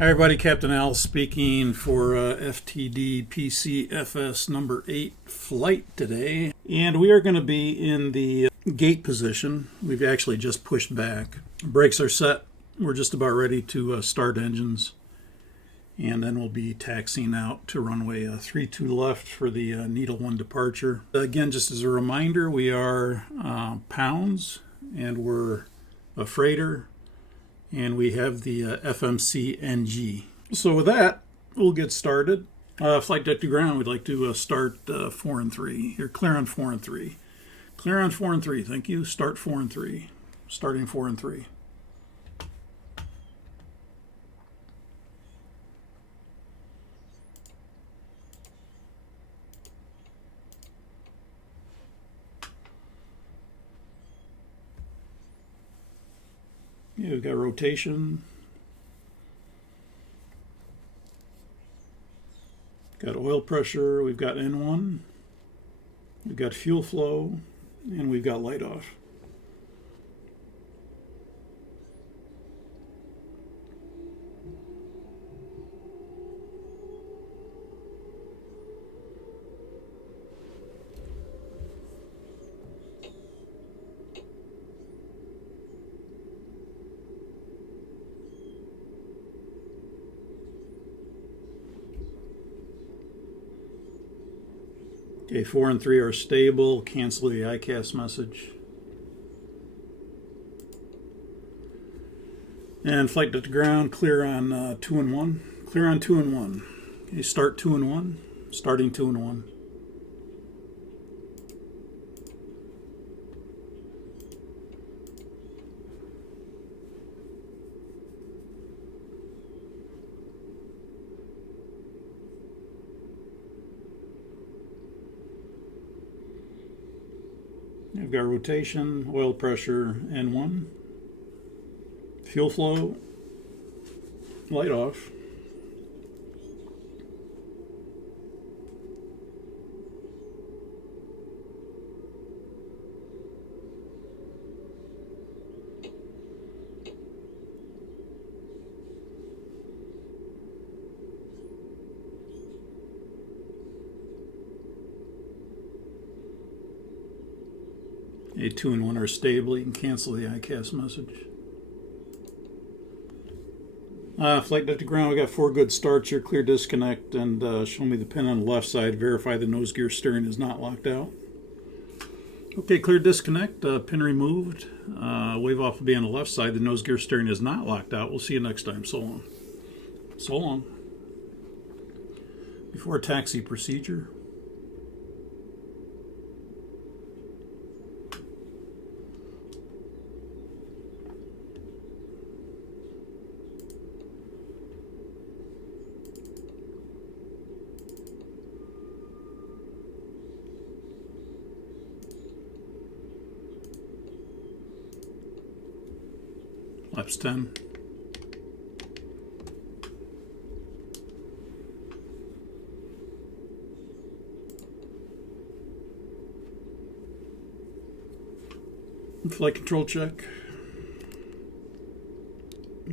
Hi everybody, Captain Al speaking for Ftd-Pc Fs number 8 flight today. And we are going to be in the gate position. We've actually just pushed back. Brakes are set. We're just about ready to start engines. And then we'll be taxiing out to runway 32 left for the Needle 1 departure. Again, just as a reminder, we are pounds and we're a freighter. And we have the FMC NG. So with that, we'll get started. Flight deck to ground, we'd like to start 4 and 3. You're clear on 4 and 3. Clear on 4 and 3, thank you. Start 4 and 3. Starting 4 and 3. Yeah, we've got rotation. Got oil pressure, we've got N1. We've got fuel flow, and we've got light off. Okay, 4 and 3 are stable. Cancel the ICAS message. And flight deck to ground, clear on 2 and 1. Clear on 2 and 1. Okay, start 2 and 1. Starting 2 and 1. We've got rotation, oil pressure, N1, fuel flow, light off. A 2 and 1 are stable. You can cancel the ICAS message. Flight deck to ground, we got 4 good starts here. Clear disconnect and show me the pin on the left side. Verify the nose gear steering is not locked out. Okay, clear disconnect. Pin removed. Wave off will be on the left side. The nose gear steering is not locked out. We'll see you next time. So long. So long. Before taxi procedure. Laps 10. Flight control check.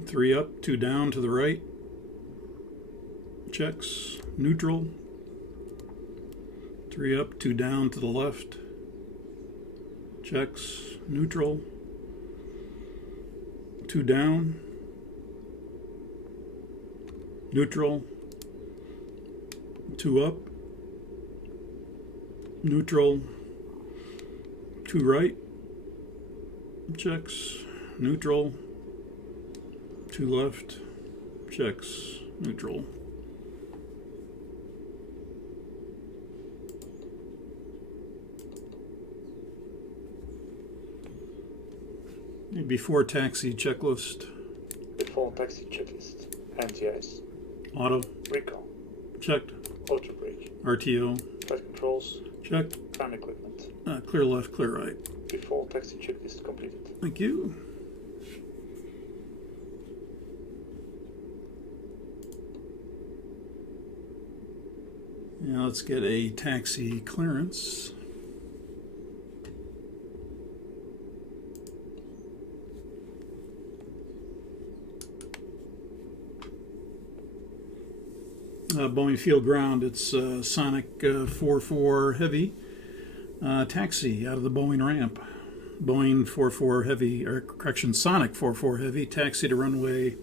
3 up, 2 down to the right. Checks. Neutral. 3 up, 2 down to the left. Checks. Neutral. 2 down, neutral, 2 up, neutral, 2 right, checks, neutral, 2 left, checks, neutral. Before taxi checklist. Before taxi checklist. Anti-ice. Auto. Recall. Checked. Auto brake. RTO. Flight controls. Checked. Ground equipment. Clear left, clear right. Before taxi checklist completed. Thank you. Now let's get a taxi clearance. Boeing field ground. It's Sonic 44 Heavy taxi out of the Boeing ramp. Boeing 44 Heavy, or correction, Sonic 44 Heavy taxi to runway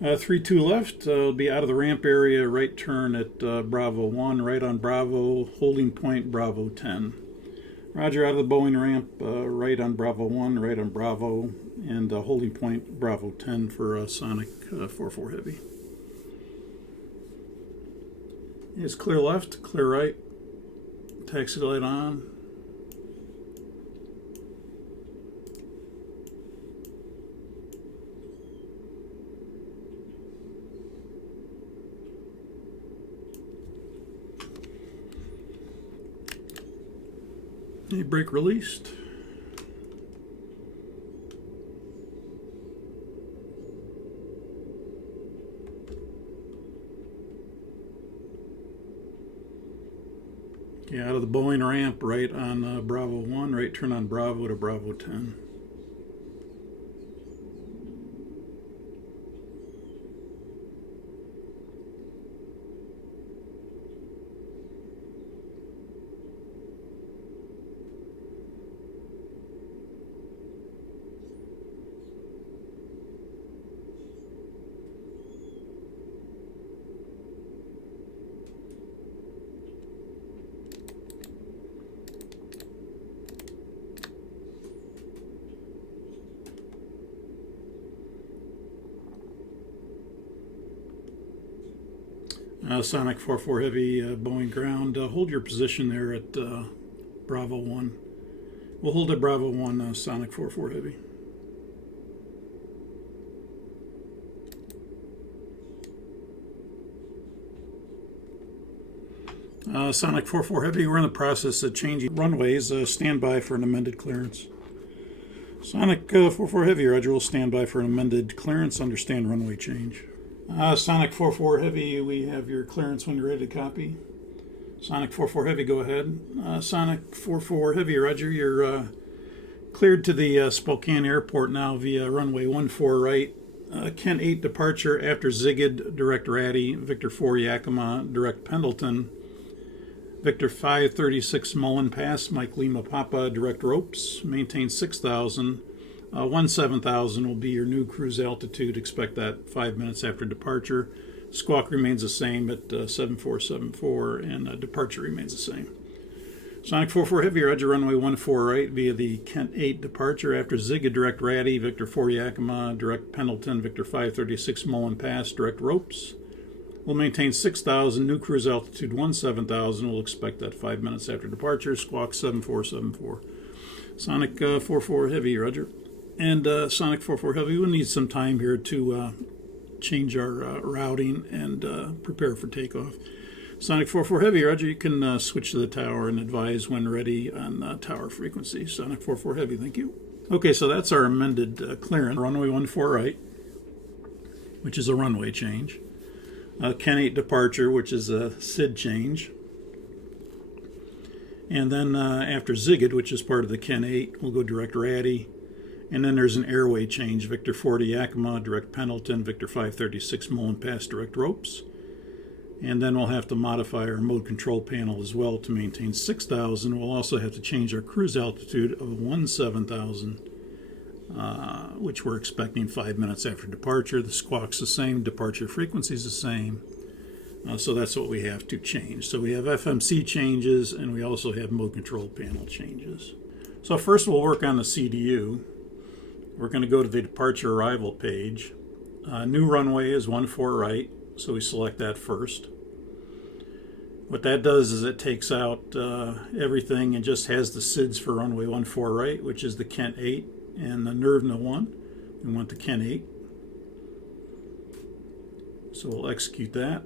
32 left. It'll be out of the ramp area, right turn at Bravo 1, right on Bravo, holding point Bravo 10. Roger, out of the Boeing ramp, right on Bravo 1, right on Bravo, and holding point Bravo 10 for Sonic 44 Heavy. It's clear left, clear right, taxi light on. Brake released. Okay, out of the Boeing ramp, right on Bravo 1, right turn on Bravo to Bravo 10. Sonic 44 Heavy, Boeing ground. Hold your position there at Bravo 1. We'll hold at Bravo 1, Sonic 44 Heavy. Sonic 44 Heavy, we're in the process of changing runways. Stand by for an amended clearance. Sonic 44 Heavy, Roger, will stand by for an amended clearance. Understand runway change. Sonic 44 Heavy, we have your clearance when you're ready to copy. Sonic 44 Heavy, go ahead. Sonic 44 Heavy, Roger, you're cleared to the Spokane Airport now via runway 14 right. Kent 8 departure after Zigid, direct Ratty, Victor 4 Yakima, direct Pendleton, Victor 536 Mullen Pass, Mike Lima Papa, direct Ropes, maintain 6,000. 17,000 will be your new cruise altitude. Expect that 5 minutes after departure. Squawk remains the same at 7474, and departure remains the same. Sonic 44 Heavy, Roger, runway 14 right via the Kent 8 departure after Zigga, direct Ratty, Victor 4 Yakima, direct Pendleton, Victor 536 Mullen Pass, direct Ropes. We'll maintain 6,000, new cruise altitude 17,000. We'll expect that 5 minutes after departure. Squawk 7474. Sonic 44 Heavy, Roger. And Sonic 44 Heavy, we'll need some time here to change our routing and prepare for takeoff. Sonic 44 Heavy, Roger, you can switch to the tower and advise when ready on tower frequency. Sonic 44 Heavy, thank you. Okay, so that's our amended clearance. Runway 14 right, which is a runway change. Ken 8 departure, which is a SID change. And then after Zigid, which is part of the Ken 8, we'll go direct Ratty. And then there's an airway change, Victor 40 Yakima, direct Pendleton, Victor 536 Mullen Pass, direct Ropes. And then we'll have to modify our mode control panel as well to maintain 6,000. We'll also have to change our cruise altitude of 17,000, which we're expecting 5 minutes after departure. The squawk's the same, departure frequency is the same. So that's what we have to change. So we have FMC changes, and we also have mode control panel changes. So first we'll work on the CDU. We're going to go to the departure arrival page. New runway is 14 right, so we select that first. What that does is it takes out everything and just has the SIDS for runway 14 right, which is the Kent 8 and the Nervna 1. We want the Kent 8. So we'll execute that.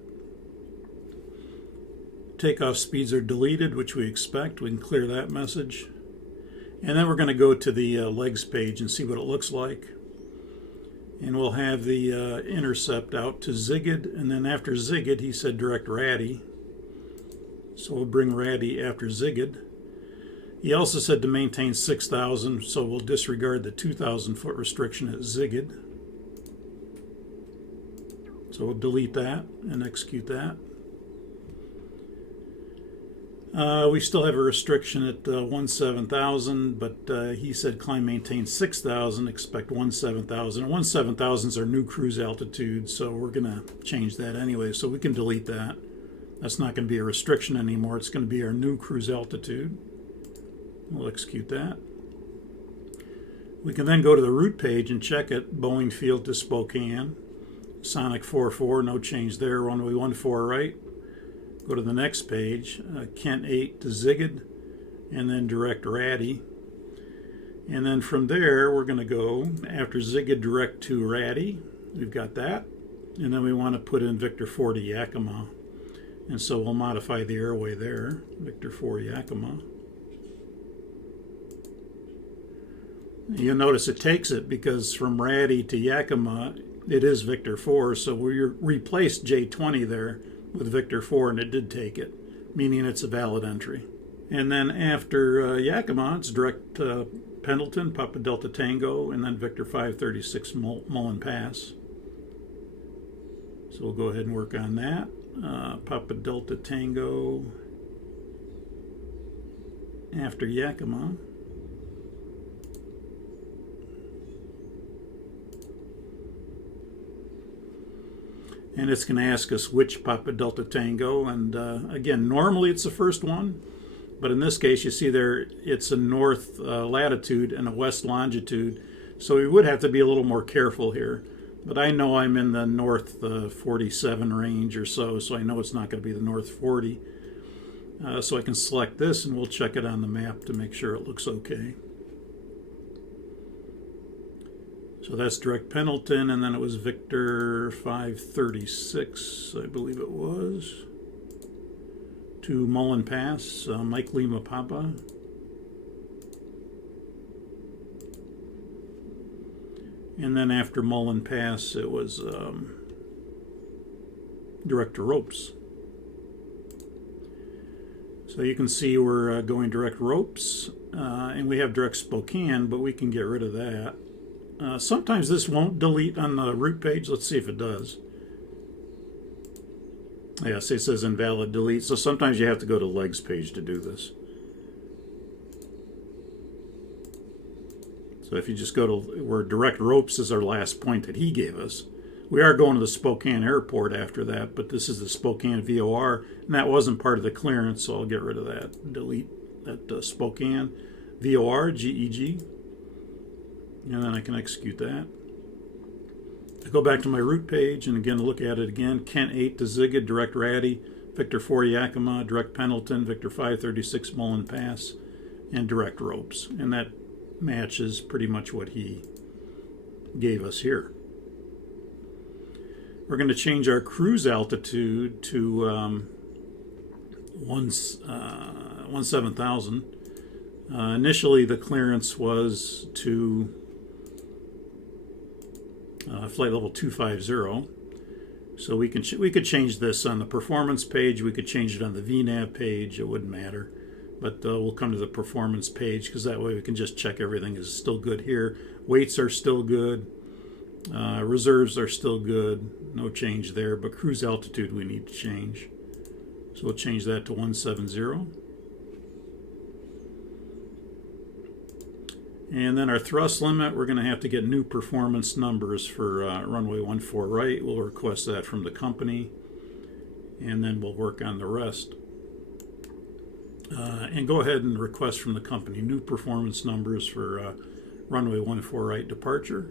Takeoff speeds are deleted, which we expect. We can clear that message. And then we're going to go to the legs page and see what it looks like. And we'll have the intercept out to Zigid. And then after Zigid, he said direct Ratty. So we'll bring Ratty after Zigid. He also said to maintain 6,000, so we'll disregard the 2,000 foot restriction at Zigid. So we'll delete that and execute that. We still have a restriction at 17,000, but he said climb maintain 6,000, expect 17,000. 17,000 is our new cruise altitude, so we're going to change that anyway, so we can delete that. That's not going to be a restriction anymore. It's going to be our new cruise altitude. We'll execute that. We can then go to the route page and check it. Boeing Field to Spokane. Sonic 44, no change there. Runway 14 right. Go to the next page. Kent 8 to Zigid. And then direct Ratty. And then from there, we're going to go after Zigid direct to Ratty. We've got that. And then we want to put in Victor 4 to Yakima. And so we'll modify the airway there. Victor 4 Yakima. You'll notice it takes it because from Ratty to Yakima, it is Victor 4, so we replaced J20 there with Victor 4, and it did take it, meaning it's a valid entry. And then after Yakima, it's direct Pendleton, Papa Delta Tango, and then Victor 536 Mullen Pass. So we'll go ahead and work on that. Papa Delta Tango after Yakima. And it's going to ask us which Papa Delta Tango. And again, normally it's the first one. But in this case, you see there, it's a north latitude and a west longitude. So we would have to be a little more careful here. But I know I'm in the north 47 range or so. So I know it's not going to be the north 40. So I can select this and we'll check it on the map to make sure it looks okay. So that's direct Pendleton, and then it was Victor 536, I believe it was, to Mullen Pass, Mike Lima Papa. And then after Mullen Pass, it was direct to Ropes. So you can see we're going direct Ropes, and we have direct Spokane, but we can get rid of that. Sometimes this won't delete on the route page. Let's see if it does. Yeah, see, it says invalid delete. So sometimes you have to go to legs page to do this. So if you just go to where direct Ropes is our last point that he gave us. We are going to the Spokane airport after that, but this is the Spokane VOR, and that wasn't part of the clearance, so I'll get rid of that. Delete that Spokane VOR, GEG. And then I can execute that. I go back to my route page and again look at it again. Kent 8 to Zigid, direct Ratty, Victor 4 Yakima, direct Pendleton, Victor 536 Mullen Pass, and direct Ropes. And that matches pretty much what he gave us here. We're going to change our cruise altitude to 17,000. Initially the clearance was to flight level 250, so we could change this on the performance page. We could change it on the VNAV page. It wouldn't matter, but we'll come to the performance page because that way we can just check everything is still good here. Weights are still good. Reserves are still good. No change there, but cruise altitude we need to change. So we'll change that to 170. And then our thrust limit, we're going to have to get new performance numbers for runway 14 right. We'll request that from the company, and then we'll work on the rest. And go ahead and request from the company new performance numbers for runway 14 right departure.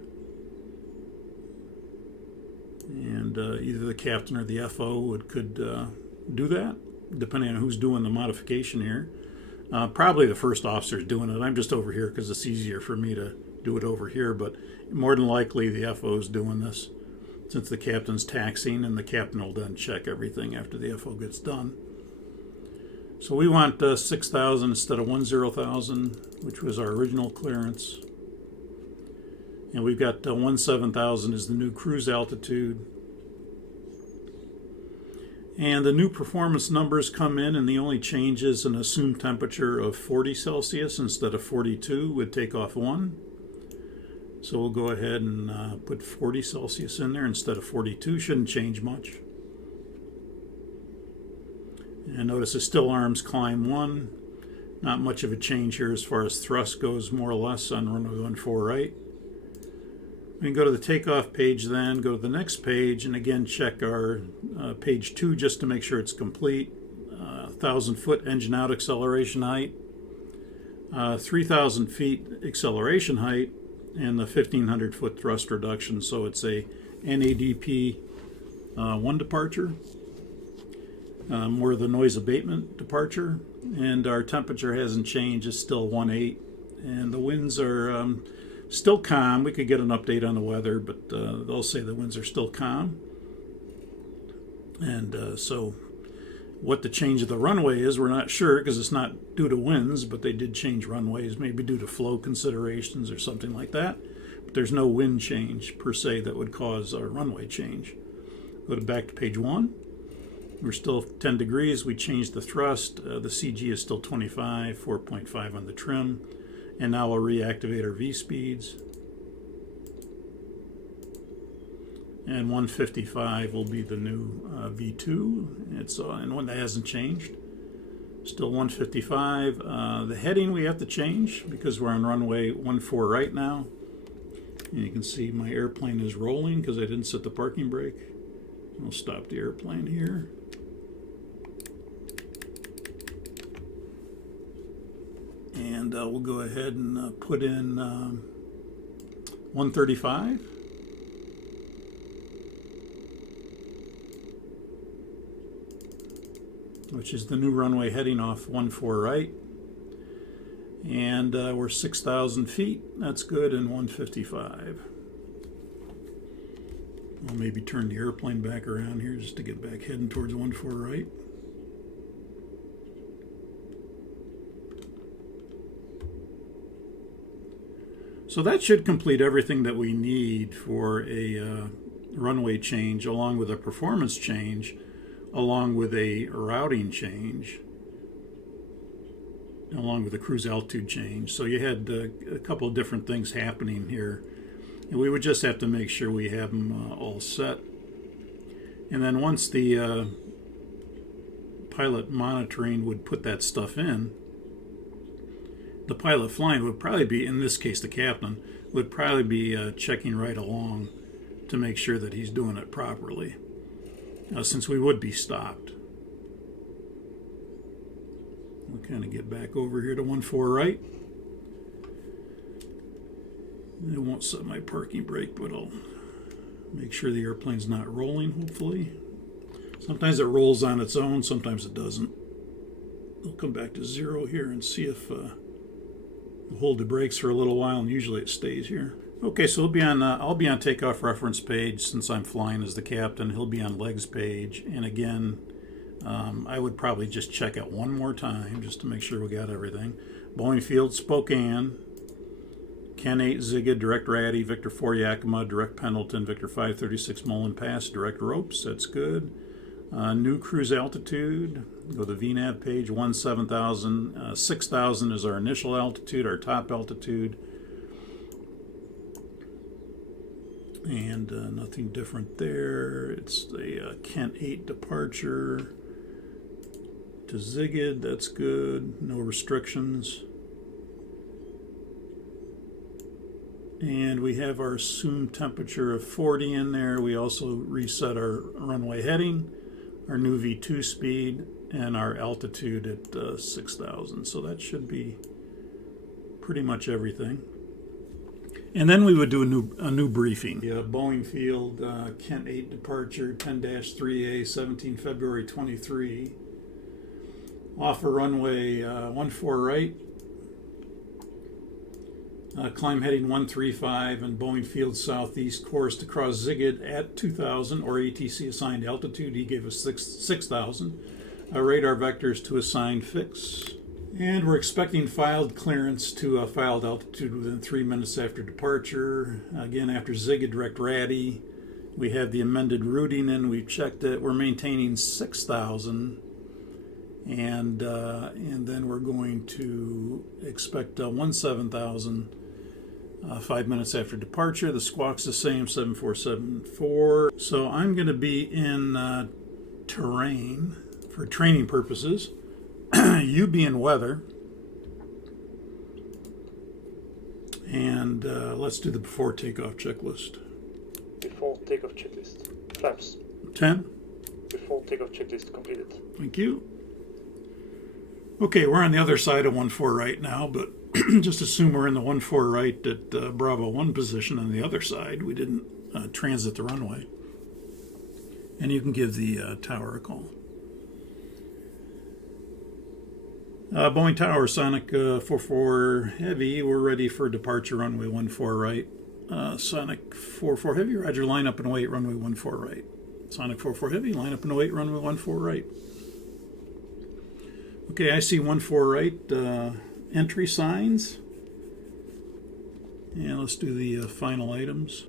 And either the captain or the FO could do that, depending on who's doing the modification here. Probably the first officer is doing it. I'm just over here because it's easier for me to do it over here, but more than likely the FO is doing this since the captain's taxiing, and the captain will then check everything after the FO gets done. So we want 6,000 instead of 10,000, which was our original clearance. And we've got 17,000 is the new cruise altitude. And the new performance numbers come in, and the only change is an assumed temperature of 40 Celsius instead of 42 with takeoff 1. So we'll go ahead and put 40 Celsius in there instead of 42. Shouldn't change much. And notice it's still arms climb 1. Not much of a change here as far as thrust goes, more or less, on runway 14 right. We can go to the takeoff page then, go to the next page, and again check our page 2 just to make sure it's complete. 1,000 foot engine out acceleration height, 3,000 feet acceleration height, and the 1,500 foot thrust reduction. So it's a NADP 1 departure, more of the noise abatement departure, and our temperature hasn't changed, it's still 18, and the winds are still calm. We could get an update on the weather, but they'll say the winds are still calm. And so what the change of the runway is, we're not sure, because it's not due to winds, but they did change runways, maybe due to flow considerations or something like that. But there's no wind change per se that would cause a runway change. Go back to page 1. We're still 10 degrees. We changed the thrust. The CG is still 25, 4.5 on the trim. And now we'll reactivate our V speeds. And 155 will be the new V2. And one that hasn't changed. Still 155. The heading we have to change because we're on runway 14 right now. And you can see my airplane is rolling because I didn't set the parking brake. I'll stop the airplane here. And we'll go ahead and put in 135. Which is the new runway heading off 14 right. And we're 6,000 feet. That's good, and 155. I'll maybe turn the airplane back around here just to get back heading towards 14 right. So that should complete everything that we need for a runway change, along with a performance change, along with a routing change, along with a cruise altitude change. So you had a couple of different things happening here. And we would just have to make sure we have them all set. And then once the pilot monitoring would put that stuff in, the pilot flying would probably be, in this case the captain, would probably be checking right along to make sure that he's doing it properly, since we would be stopped. We'll kind of get back over here to 14 right. I won't set my parking brake, but I'll make sure the airplane's not rolling, hopefully. Sometimes it rolls on its own, sometimes it doesn't. I'll come back to 0 here and see if we'll hold the brakes for a little while, and usually it stays here. Okay, so I'll be on takeoff reference page since I'm flying as the captain. He'll be on legs page, and again, I would probably just check it one more time just to make sure we got everything. Boeing Field, Spokane, Ken 8 Ziggy, direct Ratty, Victor 4 Yakima, direct Pendleton, Victor 536 Mullen Pass, direct ropes, that's good. New cruise altitude, go to the VNAV page, 17,000. 6,000 is our initial altitude, our top altitude. And nothing different there. It's the Kent 8 departure to Ziggy, that's good, no restrictions. And we have our assumed temperature of 40 in there. We also reset our runway heading, our new V2 speed, and our altitude at 6,000. So that should be pretty much everything. And then we would do a new briefing. The Boeing Field, Kent 8 departure, 10-3A, 17 February 23. Off a runway 14 right. Climb heading 135 and Boeing Field Southeast course to cross Ziggy at 2,000 or ATC assigned altitude. He gave us 6,000. Radar vectors to assigned fix. And we're expecting filed clearance to a filed altitude within 3 minutes after departure. Again, after Ziggy, direct Ratty. We have the amended routing in. We've checked it. We're maintaining 6,000. And then we're going to expect 17,000 5 minutes after departure. The squawk's the same, 7474. So I'm going to be in terrain for training purposes. You be in weather. And let's do the before takeoff checklist. Before takeoff checklist. Flaps. 10. Before takeoff checklist completed. Thank you. Okay, we're on the other side of 1-4 right now, but just assume we're in the 1-4 right at Bravo 1 position on the other side. We didn't transit the runway. And you can give the tower a call. Boeing Tower, Sonic 44 Heavy, we're ready for departure runway 14 right. Sonic 44 Heavy, roger, line up and wait, runway 14 right. Sonic 44 Heavy, line up and wait, runway 14 right. Okay, I see 14 right entry signs. And let's do the final items.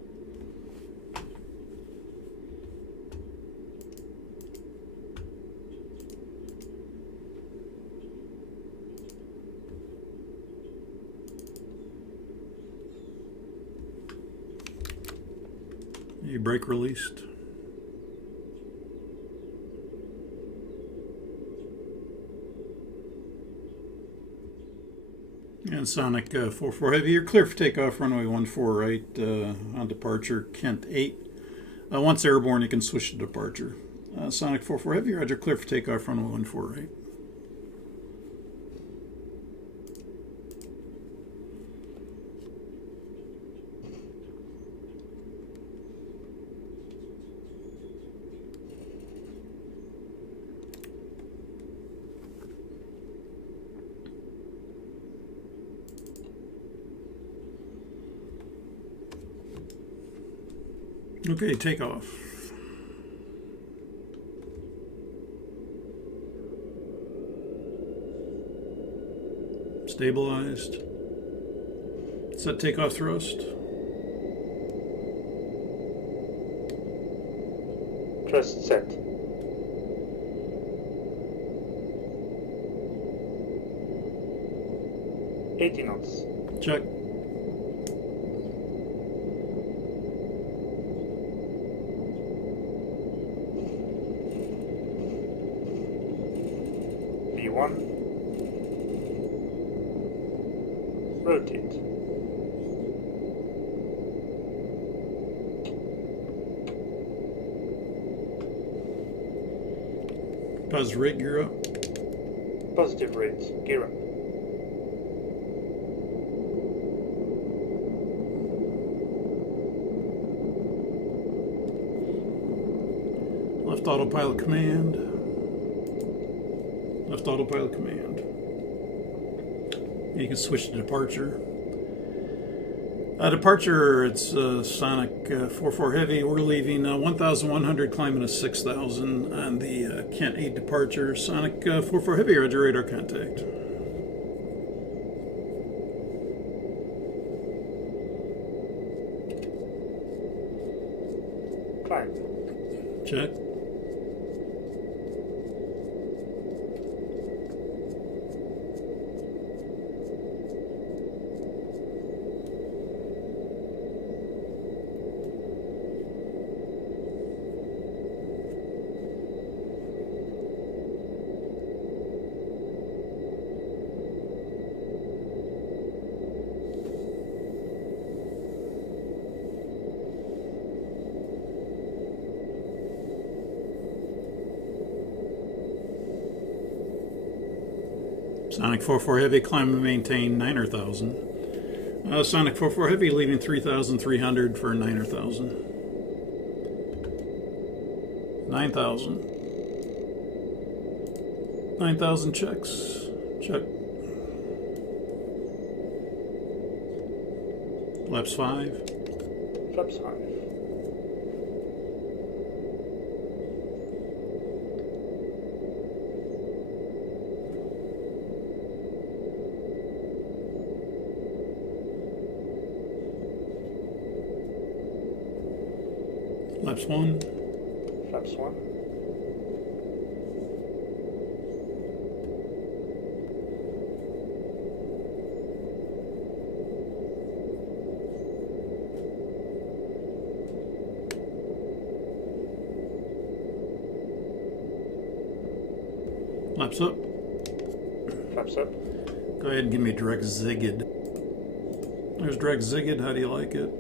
A brake released. And Sonic 44 Heavy, you're clear for takeoff, runway 14 right on departure, Kent 8. Once airborne, you can switch to departure. Sonic 44 Heavy, roger, clear for takeoff, runway 14 right. Okay, takeoff. Stabilized. Set takeoff thrust. Thrust set. $80 knots. Check. V1. Rotate. Positive rate, gear up. Positive rate. Gear up. Left autopilot command. Left autopilot command. You can switch to departure. Departure, it's Sonic 44 Heavy. We're leaving 1,100, climbing to 6,000 on the Kent 8 departure. Sonic 44 Heavy, roger, radar contact. Climb. Check. Sonic 44 Heavy, climb and maintain 9,000. Sonic 44 Heavy, leaving 3,300 for 9,000. 9,000. 9,000 checks. Check. Flaps 5. Flaps 5. Flaps 1. Flaps 1. Flaps up. Flaps up. Go ahead and give me direct zigged. There's direct zigged. How do you like it?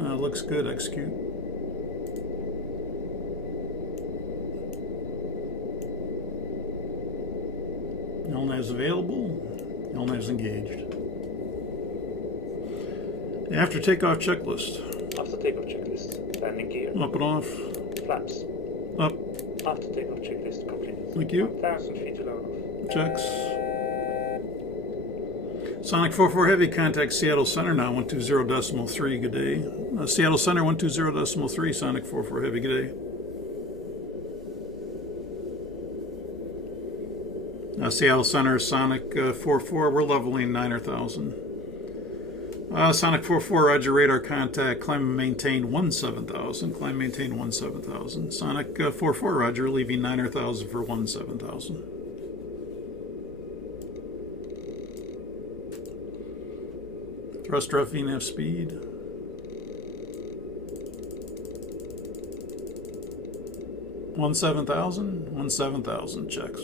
Looks good. Execute. LNAV's available. LNAV's engaged. After takeoff checklist. After takeoff checklist. Landing gear. Up and off. Flaps. Up. After takeoff checklist completed. Thank you. 1,000 feet to load off. Checks. Sonic 44 Heavy, contact Seattle Center now, 120.3, good day. Seattle Center, 120.3, Sonic 44 Heavy, good day. Seattle Center, Sonic 44, we're leveling 9,000. Sonic 44, roger, radar contact, climb and maintain 17,000, climb and maintain 17,000. Sonic 44, roger, leaving 9,000 for 17,000. Thrust rough VNAV speed. One 7,000 checks.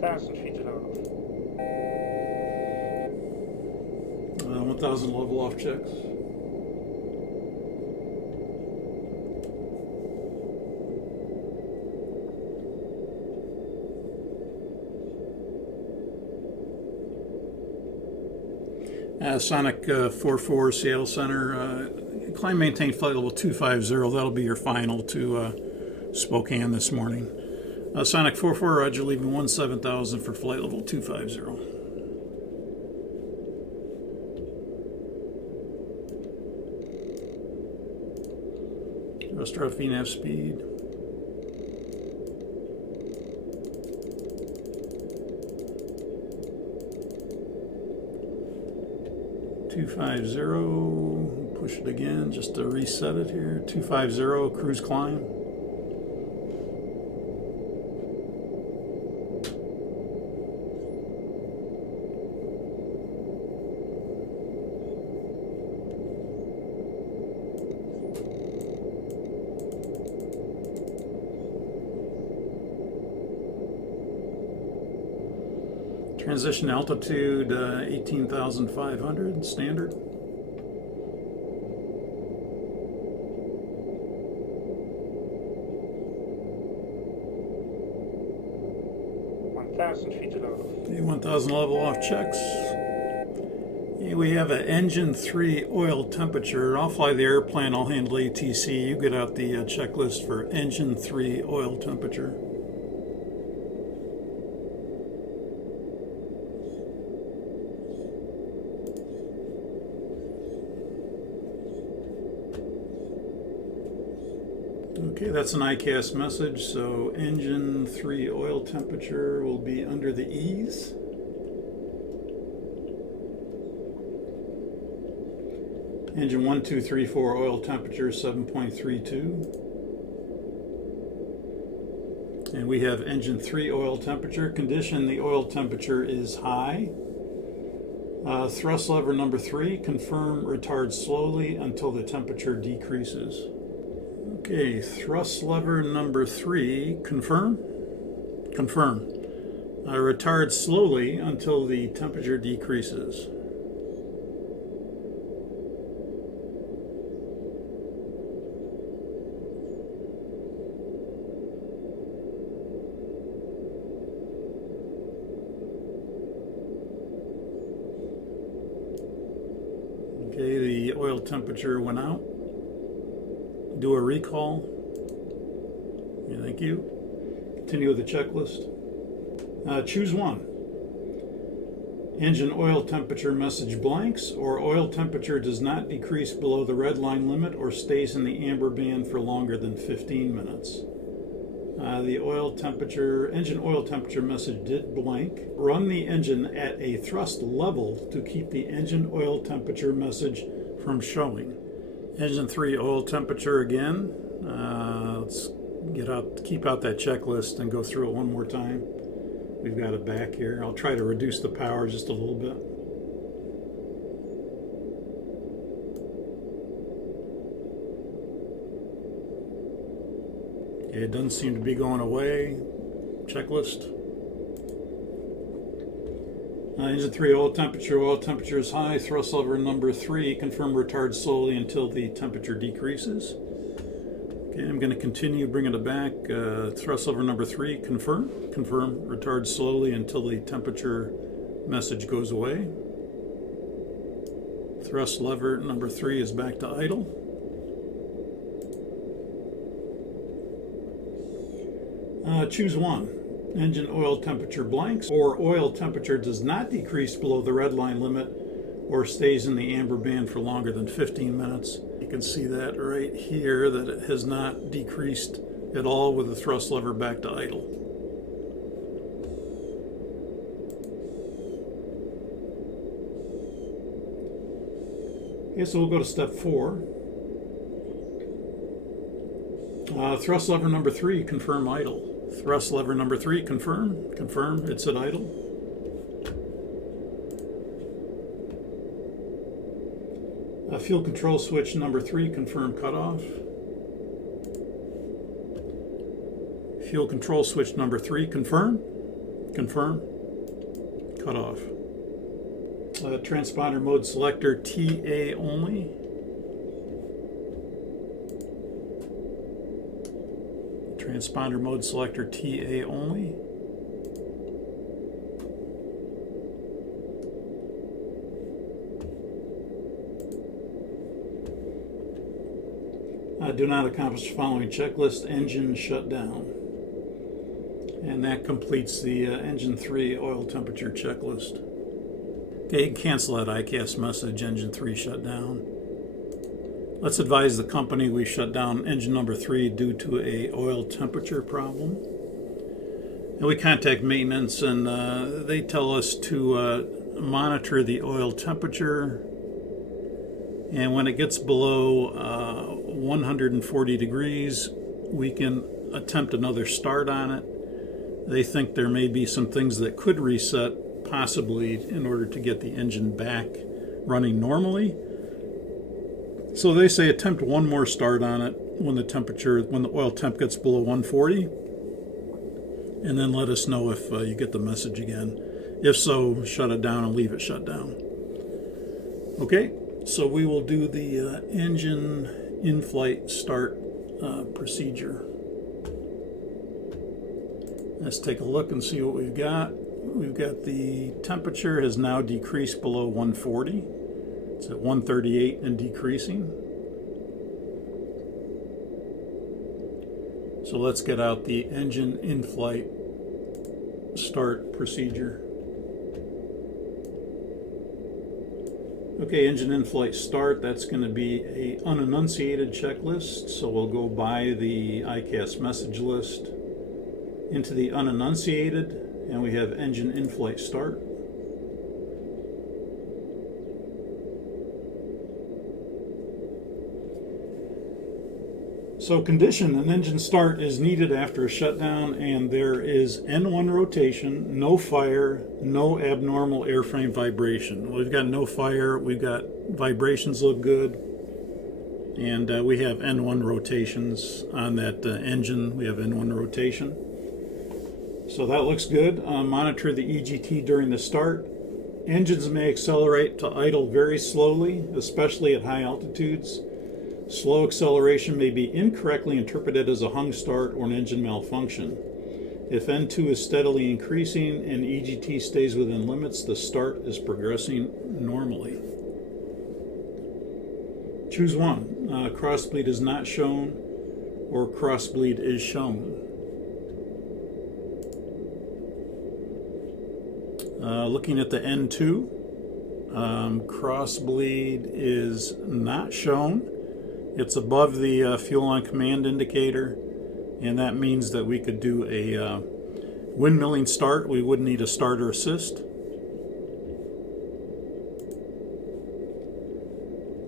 Thousand feet to load off. 1,000 level off checks. Sonic 44 Seattle Center, climb maintain flight level 250. That'll be your final to Spokane this morning. Sonic 44, roger, leaving 17,000 for flight level 250. Thrust rough VNAV speed. Push it again just to reset it here. 250 cruise climb. Transition altitude 18,500 standard. Feet to load off. 1,000 level off checks. We have an engine 3 oil temperature. I'll fly the airplane, I'll handle ATC. You get out the checklist for engine 3 oil temperature. Okay, that's an ICAS message, so engine 3 oil temperature will be under the E's. Engine 1, 2, 3, 4 oil temperature 7.32. And we have engine 3 oil temperature. Condition, the oil temperature is high. Thrust lever number 3, confirm, retard slowly until the temperature decreases. Okay, thrust lever number 3, confirm. Confirm. Retard slowly until the temperature decreases. Okay, the the oil temperature went out. Do a recall. Yeah, thank you. Continue with the checklist. Choose one. Engine oil temperature message blanks, or oil temperature does not decrease below the red line limit or stays in the amber band for longer than 15 minutes. The engine oil temperature message did blank. Run the engine at a thrust level to keep the engine oil temperature message from showing. Engine 3 oil temperature again. Let's keep out that checklist and go through it one more time. We've got it back here. I'll try to reduce the power just a little bit. Okay, it doesn't seem to be going away. Checklist. Engine 3 oil temperature is high. Thrust lever number 3, confirm retard slowly until the temperature decreases. Okay, I'm going to continue bringing it back. Thrust lever number 3, confirm. Confirm, retard slowly until the temperature message goes away. Thrust lever number 3 is back to idle. Choose one. Engine oil temperature blanks, or oil temperature does not decrease below the red line limit or stays in the amber band for longer than 15 minutes. You can see that right here, that it has not decreased at all with the thrust lever back to idle. Okay, so we'll go to step 4. Thrust lever number 3, confirm idle. Thrust lever number 3, confirm. Confirm, it's at idle. Fuel control switch number 3, confirm cutoff. Fuel control switch number 3, confirm. Confirm, cutoff. Transponder mode selector TA only. Transponder mode selector TA only. Do not accomplish the following checklist. Engine shut down. And that completes the engine 3 oil temperature checklist. Okay, cancel that ICAS message, engine 3 shut down. Let's advise the company we shut down engine number 3 due to a oil temperature problem. And we contact maintenance, and they tell us to monitor the oil temperature, and when it gets below 140 degrees, we can attempt another start on it. They think there may be some things that could reset, possibly in order to get the engine back running normally. So they say attempt one more start on it when the oil temp gets below 140, and then let us know if you get the message again. If so, shut it down and leave it shut down. Okay, so we will do the engine in-flight start procedure. Let's take a look and see what we've got. We've got the temperature has now decreased below 140. It's at 138 and decreasing. So let's get out the engine in-flight start procedure. Okay, engine in-flight start, that's going to be a unenunciated checklist. So we'll go by the ICAS message list into the unenunciated, and we have engine in-flight start. So condition, an engine start is needed after a shutdown, and there is N1 rotation, no fire, no abnormal airframe vibration. We've got no fire, we've got vibrations look good, and we have N1 rotations on that engine. We have N1 rotation. So that looks good. Monitor the EGT during the start. Engines may accelerate to idle very slowly, especially at high altitudes. Slow acceleration may be incorrectly interpreted as a hung start or an engine malfunction. If N2 is steadily increasing and EGT stays within limits, the start is progressing normally. Choose one. Crossbleed is not shown, or crossbleed is shown. Looking at the N2, crossbleed is not shown. It's above the fuel on command indicator, and that means that we could do a windmilling start. We wouldn't need a starter assist.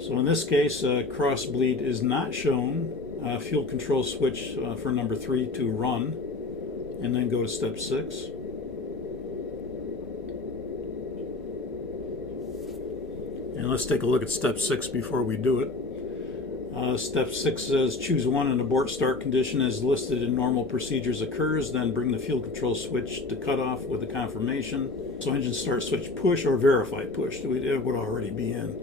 So in this case, crossbleed is not shown. Fuel control switch for number 3 to run, and then go to step 6. And let's take a look at step 6 before we do it. Step 6 says choose one and abort start condition as listed in normal procedures occurs, then bring the fuel control switch to cutoff with a confirmation. So engine start switch push or verify push, it would already be in.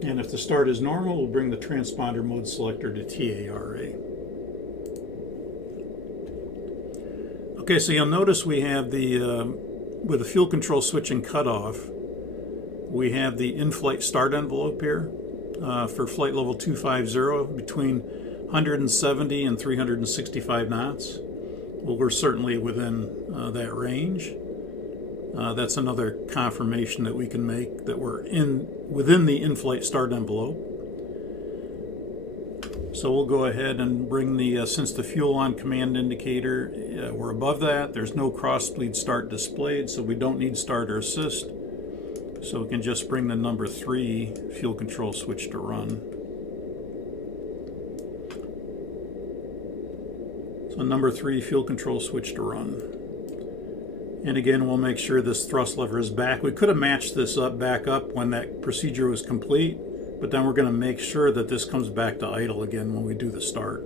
And if the start is normal, we'll bring the transponder mode selector to TARA. Okay, so you'll notice we have the, with the fuel control switch and cutoff, we have the in-flight start envelope here for flight level 250 between 170 and 365 knots. Well, we're certainly within that range. That's another confirmation that we can make that we're within the in-flight start envelope. So we'll go ahead and bring the, since the fuel on command indicator, we're above that. There's no crossbleed start displayed, so we don't need starter assist. So we can just bring the number 3 fuel control switch to run. So number 3 fuel control switch to run. And again, we'll make sure this thrust lever is back. We could have matched this back up when that procedure was complete, but then we're going to make sure that this comes back to idle again when we do the start.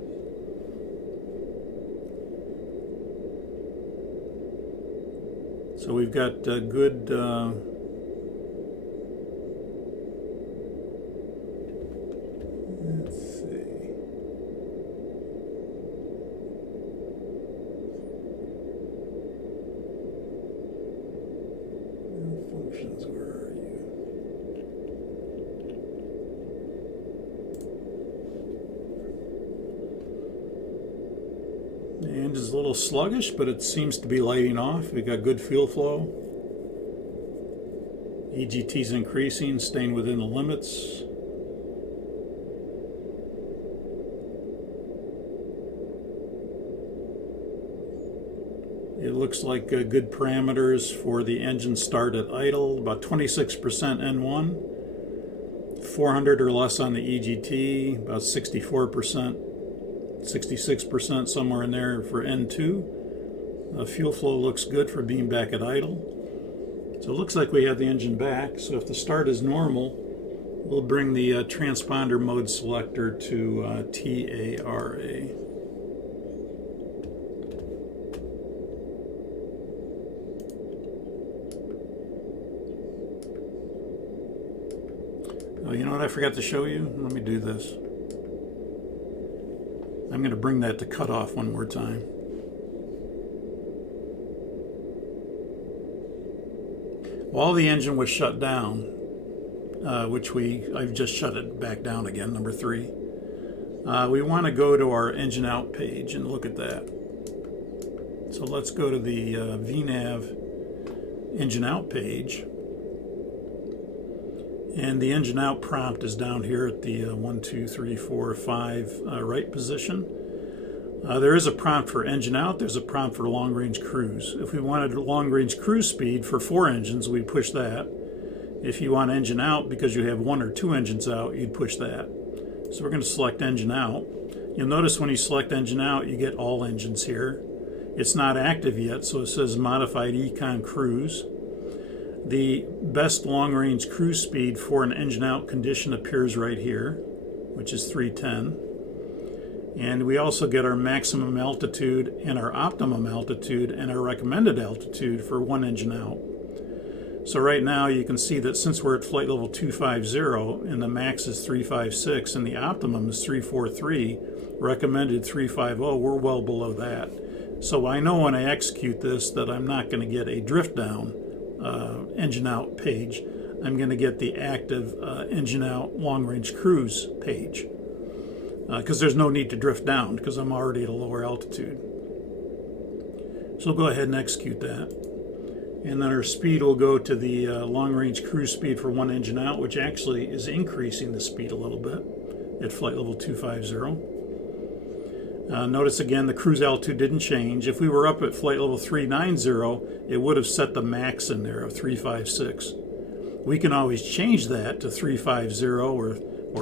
So we've got good let's see. Functions, where are you? The engine's a little sluggish, but it seems to be lighting off. We've got good fuel flow. EGT's increasing, staying within the limits. It looks like good parameters for the engine start at idle, about 26% N1, 400 or less on the EGT, about 64%, 66% somewhere in there for N2. Fuel flow looks good for being back at idle. So it looks like we have the engine back. So if the start is normal, we'll bring the transponder mode selector to TARA. Oh, you know what I forgot to show you? Let me do this. I'm going to bring that to cutoff one more time. While the engine was shut down, which I've just shut it back down again, number 3. We want to go to our engine out page and look at that. So let's go to the VNAV engine out page. And the engine out prompt is down here at the 1, 2, 3, 4, 5 right position. There is a prompt for engine out. There's a prompt for long range cruise. If we wanted long range cruise speed for 4 engines, we'd push that. If you want engine out because you have 1 or 2 engines out, you'd push that. So we're going to select engine out. You'll notice when you select engine out, you get all engines here. It's not active yet, so it says modified econ cruise. The best long-range cruise speed for an engine out condition appears right here, which is 310. And we also get our maximum altitude and our optimum altitude and our recommended altitude for 1 engine out. So right now you can see that since we're at flight level 250 and the max is 356 and the optimum is 343, recommended 350, we're well below that. So I know when I execute this that I'm not going to get a drift down engine out page. I'm going to get the active engine out long range cruise page, because there's no need to drift down because I'm already at a lower altitude. So we'll go ahead and execute that. And then our speed will go to the long range cruise speed for one engine out, which actually is increasing the speed a little bit at flight level 250. Notice again the cruise altitude didn't change. If we were up at flight level 390, it would have set the max in there of 356. We can always change that to 350 or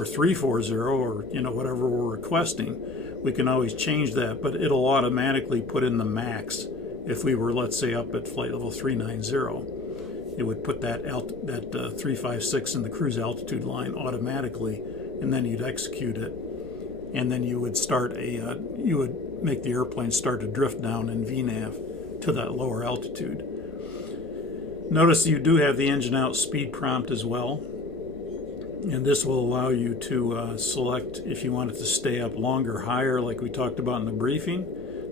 340 or whatever we're requesting. We can always change that, but it'll automatically put in the max. If we were, let's say, up at flight level 390, it would put that 356 in the cruise altitude line automatically, and then you'd execute it, and then you would make the airplane start to drift down in VNAV to that lower altitude. Notice you do have the engine out speed prompt as well, and this will allow you to select if you want it to stay up longer, higher, like we talked about in the briefing.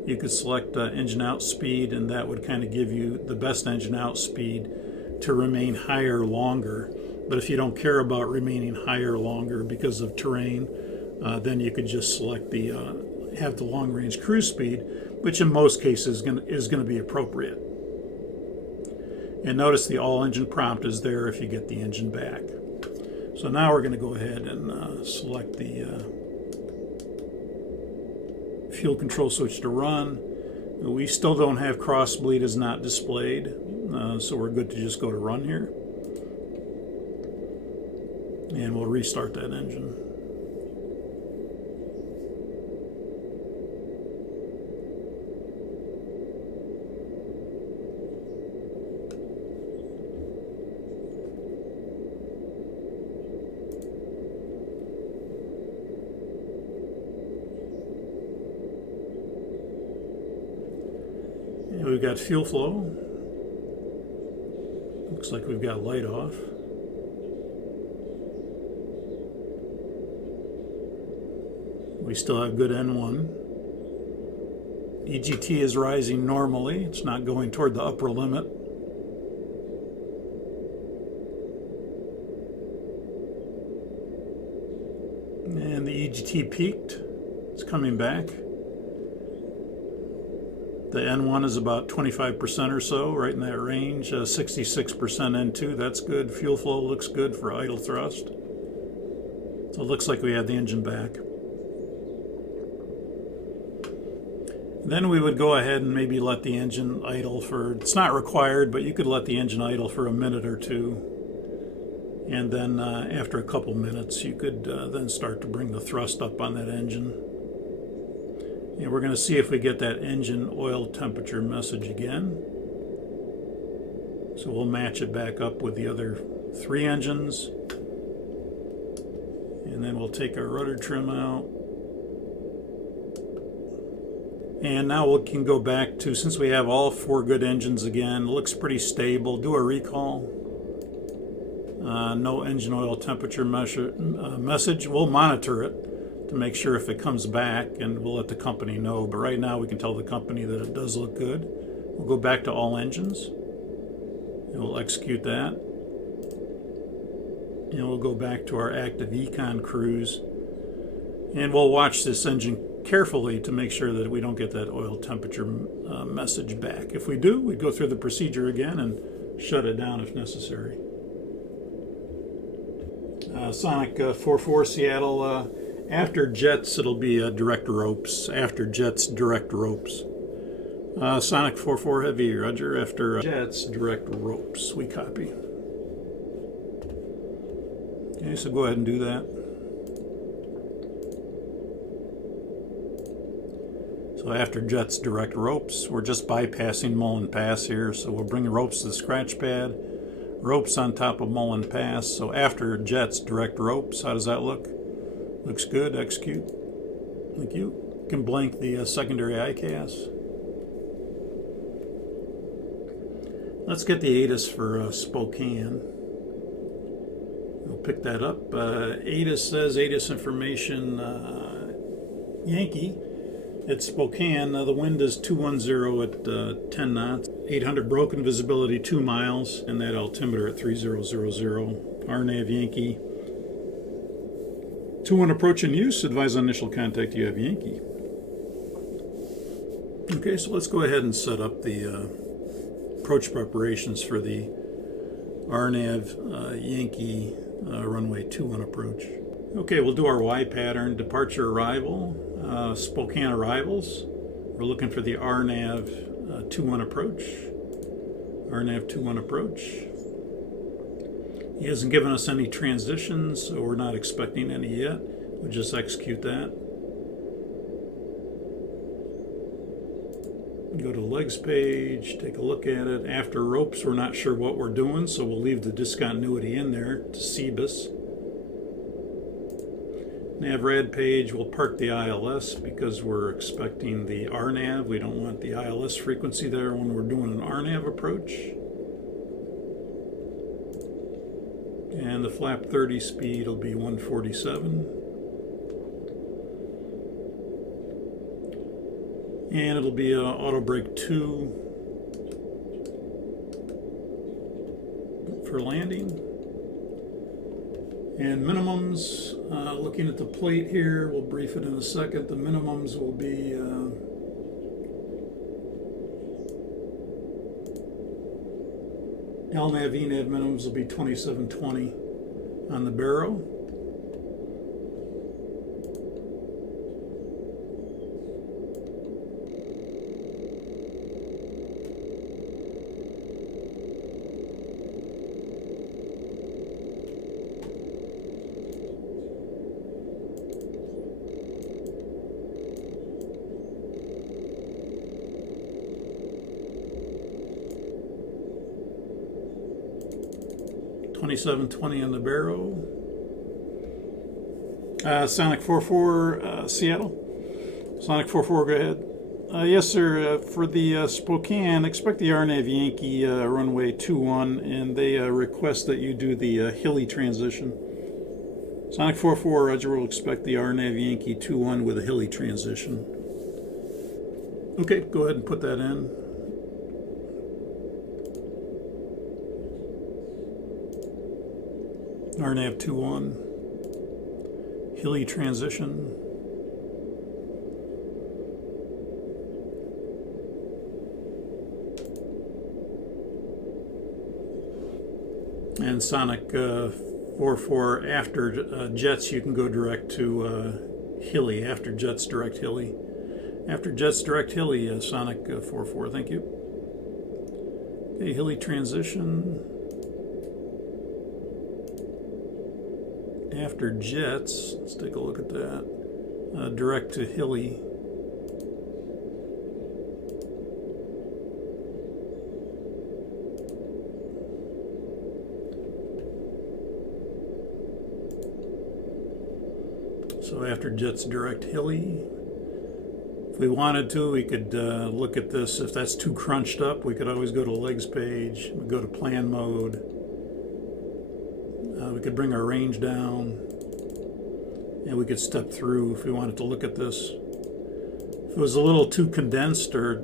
You could select engine out speed, and that would kind of give you the best engine out speed to remain higher longer. But if you don't care about remaining higher longer because of terrain, then you could just select have the long range cruise speed, which in most cases is going to be appropriate. And notice the all engine prompt is there if you get the engine back. So now we're going to go ahead and select the fuel control switch to run. We still don't have cross bleed is not displayed, so we're good to just go to run here. And we'll restart that engine. We've got fuel flow. Looks like we've got light off. We still have good N1. EGT is rising normally. It's not going toward the upper limit. And the EGT peaked. It's coming back. The N1 is about 25% or so, right in that range. 66% N2, that's good. Fuel flow looks good for idle thrust. So it looks like we have the engine back. Then we would go ahead and maybe let the engine idle for, it's not required, but you could let the engine idle for a minute or two. And then after a couple minutes, you could then start to bring the thrust up on that engine. And we're going to see if we get that engine oil temperature message again. So we'll match it back up with the other three engines. And then we'll take our rudder trim out. And now we can go back to, since we have all four good engines again, it looks pretty stable. Do a recall. No engine oil temperature message. We'll monitor it to make sure if it comes back, and we'll let the company know. But right now we can tell the company that it does look good. We'll go back to all engines, and we'll execute that. And we'll go back to our active econ cruise, and we'll watch this engine carefully to make sure that we don't get that oil temperature message back. If we do, we go through the procedure again and shut it down if necessary. Sonic 44 Seattle, after jets it'll be direct ropes. After jets, direct ropes. Sonic 44 Heavy, roger. After jets, direct ropes. We copy. Okay, so go ahead and do that. So after jets, direct ropes. We're just bypassing Mullen Pass here, so we'll bring the ropes to the scratch pad. Ropes on top of Mullen Pass. So after jets, direct ropes. How does that look? Looks good. Execute. Thank you. You can blank the secondary ICAS. Let's get the ATIS for Spokane. We'll pick that up. ATIS says ATIS information Yankee. At Spokane, the wind is 210 at 10 knots, 800 broken, visibility 2 miles, and that altimeter at 3000. RNAV Yankee. 2-1 approach in use. Advise on initial contact. You have Yankee. Okay, so let's go ahead and set up the approach preparations for the RNAV Yankee runway 21 approach. Okay, we'll do our Y pattern. Departure arrival, Spokane arrivals. We're looking for the RNAV 21 approach. RNAV 21 approach. He hasn't given us any transitions, so we're not expecting any yet. We'll just execute that. Go to legs page, take a look at it. After ropes, we're not sure what we're doing, so we'll leave the discontinuity in there to CBIS. Nav rad page, we'll park the ILS because we're expecting the RNAV. We don't want the ILS frequency there when we're doing an RNAV approach. And the flap 30 speed will be 147. And it'll be auto brake 2 for landing. And minimums, looking at the plate here, we'll brief it in a second. The minimums will be LNAV, ENAV minimums will be 2720 on the barrow. $27.20 on the barrow. Sonic 44, Seattle. Sonic 44, go ahead. Yes, sir. For the Spokane, expect the RNAV Yankee runway 21, and they request that you do the hilly transition. Sonic 44, Roger, will expect the RNAV Yankee 21 with a hilly transition. Okay, go ahead and put that in. RNAV 21, hilly transition. And Sonic 44, after jets, you can go direct to hilly. After jets, direct hilly. After jets, direct hilly, Sonic 44, thank you. Okay, hilly transition. After jets, let's take a look at that. Direct to hilly. So after jets, direct hilly. If we wanted to, we could look at this. If that's too crunched up, we could always go to legs page. We go to plan mode. We could bring our range down, and we could step through if we wanted to look at this. If it was a little too condensed or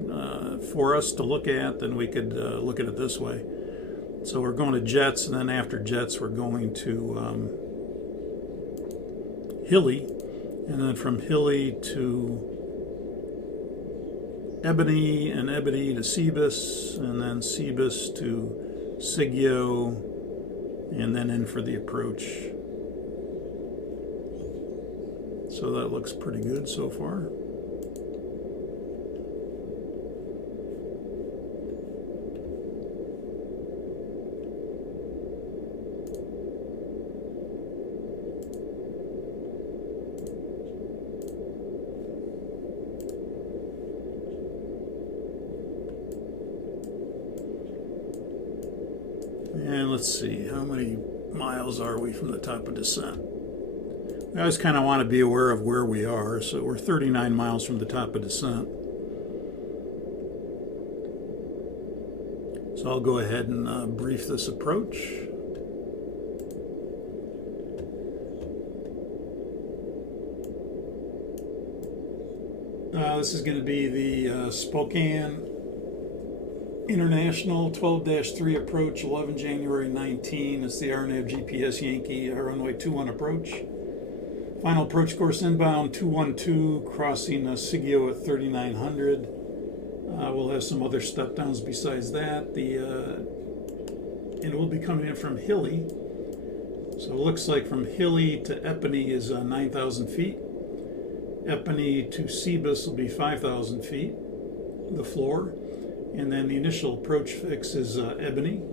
for us to look at, then we could look at it this way. So we're going to jets, and then after jets, we're going to hilly, and then from hilly to ebony, and ebony to CBIS, and then CBIS to Sigio, and then in for the approach. So that looks pretty good so far. And let's see, how many miles are we from the top of descent? I always kind of want to be aware of where we are, so we're 39 miles from the top of descent. So I'll go ahead and brief this approach. This is going to be the Spokane International 12-3 approach, 11 January 19. It's the RNAV GPS Yankee runway 21 approach. Final approach course inbound 212, crossing Sigio at 3900. We'll have some other step downs besides that. And we'll be coming in from Hilly. So it looks like from Hilly to Epony is 9,000 feet. Epony to Cebus will be 5,000 feet, the floor. And then the initial approach fix is Ebony.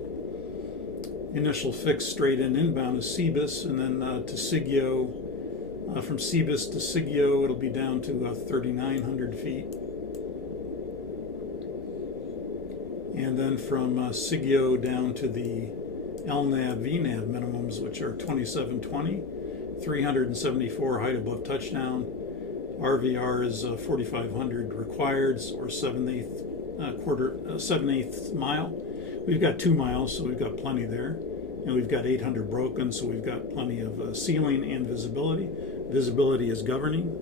Initial fix straight in inbound is Cebus, and then to Sigio. From Cebus to Sigio, it'll be down to 3,900 feet. And then from Sigio down to the LNAV, VNAV minimums, which are 2720, 374 height above touchdown. RVR is 4,500 required, or 7/8 mile. We've got 2 miles, so we've got plenty there. And we've got 800 broken, so we've got plenty of ceiling and visibility. Visibility is governing.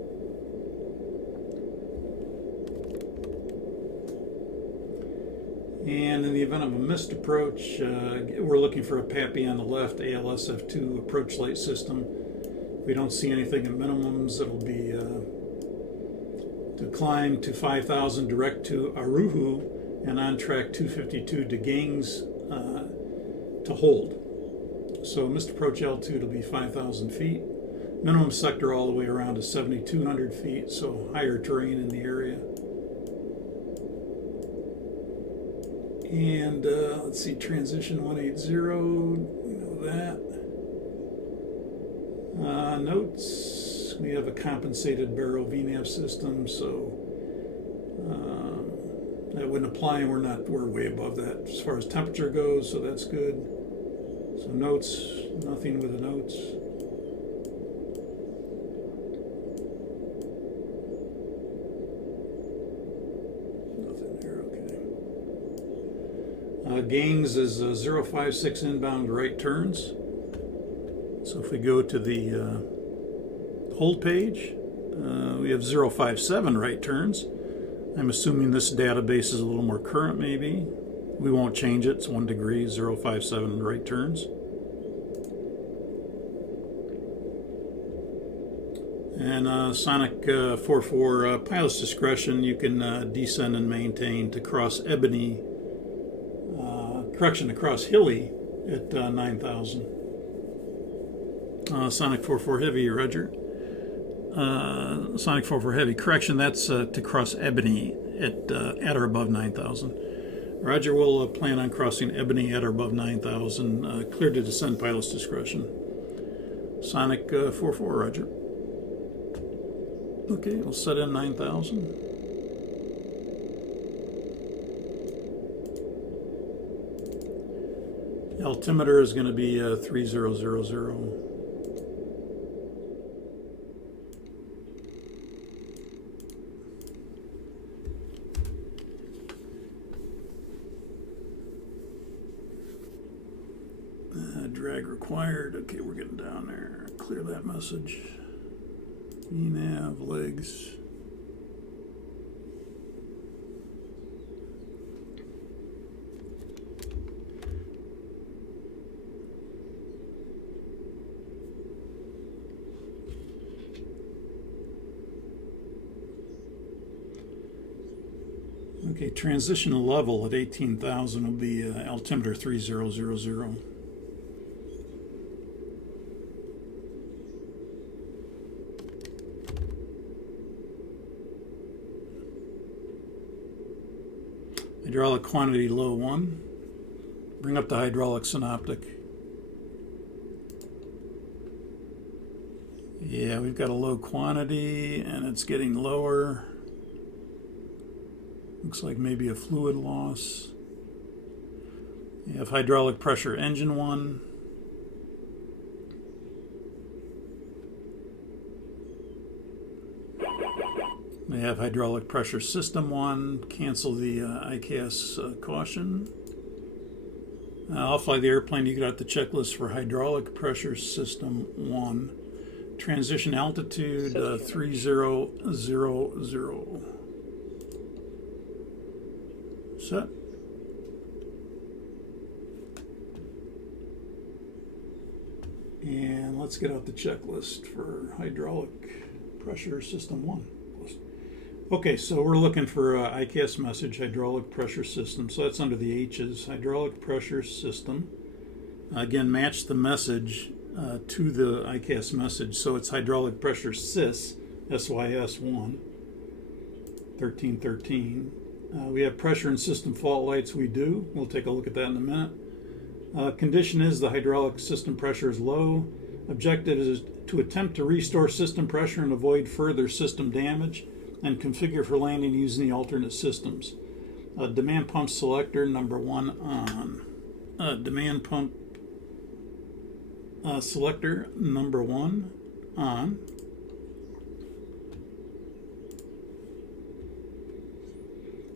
And in the event of a missed approach, we're looking for a PAPI on the left, ALSF2 approach light system. If we don't see anything at minimums, it'll be to climb to 5,000 direct to Aruhu, and on track 252 to Gangs to hold. So missed approach altitude will be 5,000 feet. Minimum sector all the way around is 7,200 feet, so higher terrain in the area. And let's see, transition 180, you know that. Notes, we have a compensated barrel VNAV system, so that wouldn't apply, and we're way above that as far as temperature goes, so that's good. So notes, nothing with the notes. Nothing there, okay. Gangs is 056 inbound right turns. So if we go to the hold page, we have 057 right turns. I'm assuming this database is a little more current maybe. We won't change it, it's 1 degree, 057 right turns. And Sonic 44 pilot's discretion, you can descend and maintain to cross Ebony, across Hilly at 9,000. Sonic 44 Heavy, Roger. Sonic 44 Heavy, correction, that's to cross Ebony at or above 9,000. Roger, we'll plan on crossing Ebony at or above 9,000. Clear to descend, pilot's discretion. Sonic 44, Roger. Okay, we'll set in 9,000. Altimeter is going to be 3000. Drag required. Okay, we're getting down there. Clear that message. VNAV legs. Okay, transitional level at 18,000 will be altimeter 3000. Hydraulic quantity low 1. Bring up the hydraulic synoptic. Yeah, we've got a low quantity and it's getting lower. Looks like maybe a fluid loss. You have hydraulic pressure engine 1. They have hydraulic pressure system 1. Cancel the ICAS caution. I'll fly the airplane. You got the checklist for hydraulic pressure system 1. Transition altitude 3000. Set. And let's get out the checklist for hydraulic pressure system 1. Okay, so we're looking for ICAS message, hydraulic pressure system. So that's under the H's, hydraulic pressure system. Again, match the message to the ICAS message. So it's hydraulic pressure sys, SYS1, 1313. We have pressure and system fault lights. We do. We'll take a look at that in a minute. Condition is the hydraulic system pressure is low. Objective is to attempt to restore system pressure and avoid further system damage, and configure for landing using the alternate systems. Demand pump selector number 1 on. Demand pump selector number 1 on.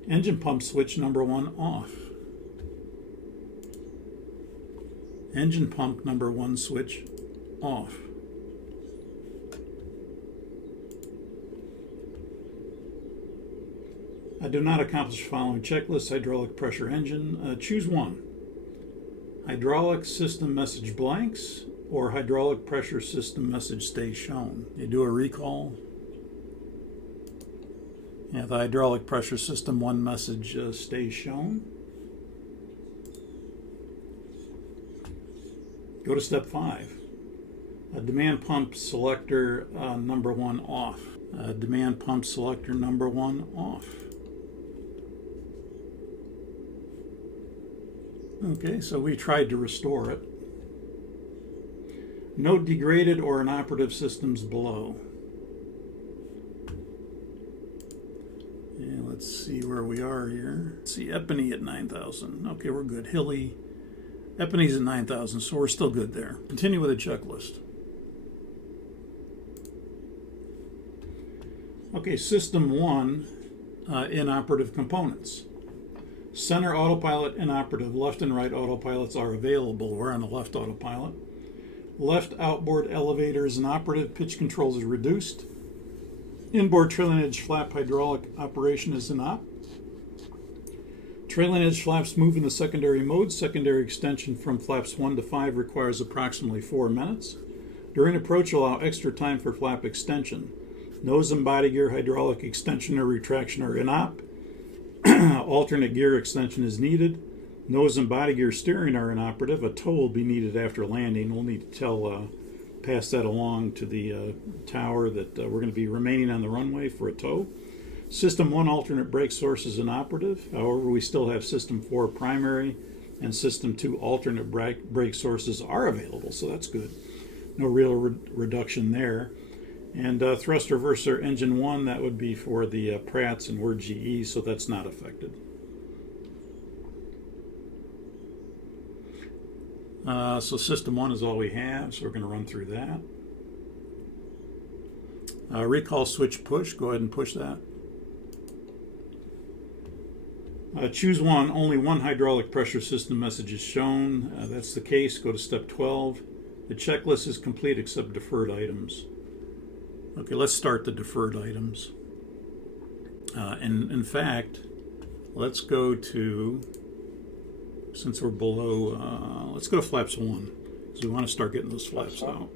Engine pump switch number 1 off. Engine pump number 1 switch off. I do not accomplish following checklist. Hydraulic pressure engine. Choose one. Hydraulic system message blanks or hydraulic pressure system message stays shown. You do a recall. Yeah, the hydraulic pressure system 1 message stays shown. Go to step 5. Demand pump selector number 1 off. Demand pump selector number 1 off. Okay, so we tried to restore it. Note degraded or inoperative systems below. And let's see where we are here. Let's see, Epony at 9,000. Okay, we're good. Hilly, Epony's at 9,000, so we're still good there. Continue with the checklist. Okay, system 1, inoperative components. Center autopilot inoperative. Left and right autopilots are available. We're on the left autopilot. Left outboard elevator is inoperative. Pitch controls is reduced. Inboard trailing edge flap hydraulic operation is inop. Trailing edge flaps move in the secondary mode. Secondary extension from flaps 1 to 5 requires approximately 4 minutes. During approach, allow extra time for flap extension. Nose and body gear hydraulic extension or retraction are inop. Alternate gear extension is needed. Nose and body gear steering are inoperative. A tow will be needed after landing. We'll need to pass that along to the tower that we're going to be remaining on the runway for a tow. System 1 alternate brake source is inoperative. However, we still have System 4 primary and System 2 alternate brake sources are available, so that's good. No real reduction there. And thrust reverser engine 1, that would be for the Pratts, and we're GE, so that's not affected. So system 1 is all we have, so we're going to run through that. Recall switch push, go ahead and push that. Choose one, only one hydraulic pressure system message is shown. That's the case, go to step 12. The checklist is complete except deferred items. Okay, let's start the deferred items. And in fact, let's go to, since we're below, let's go to flaps 1, because we want to start getting those flaps out.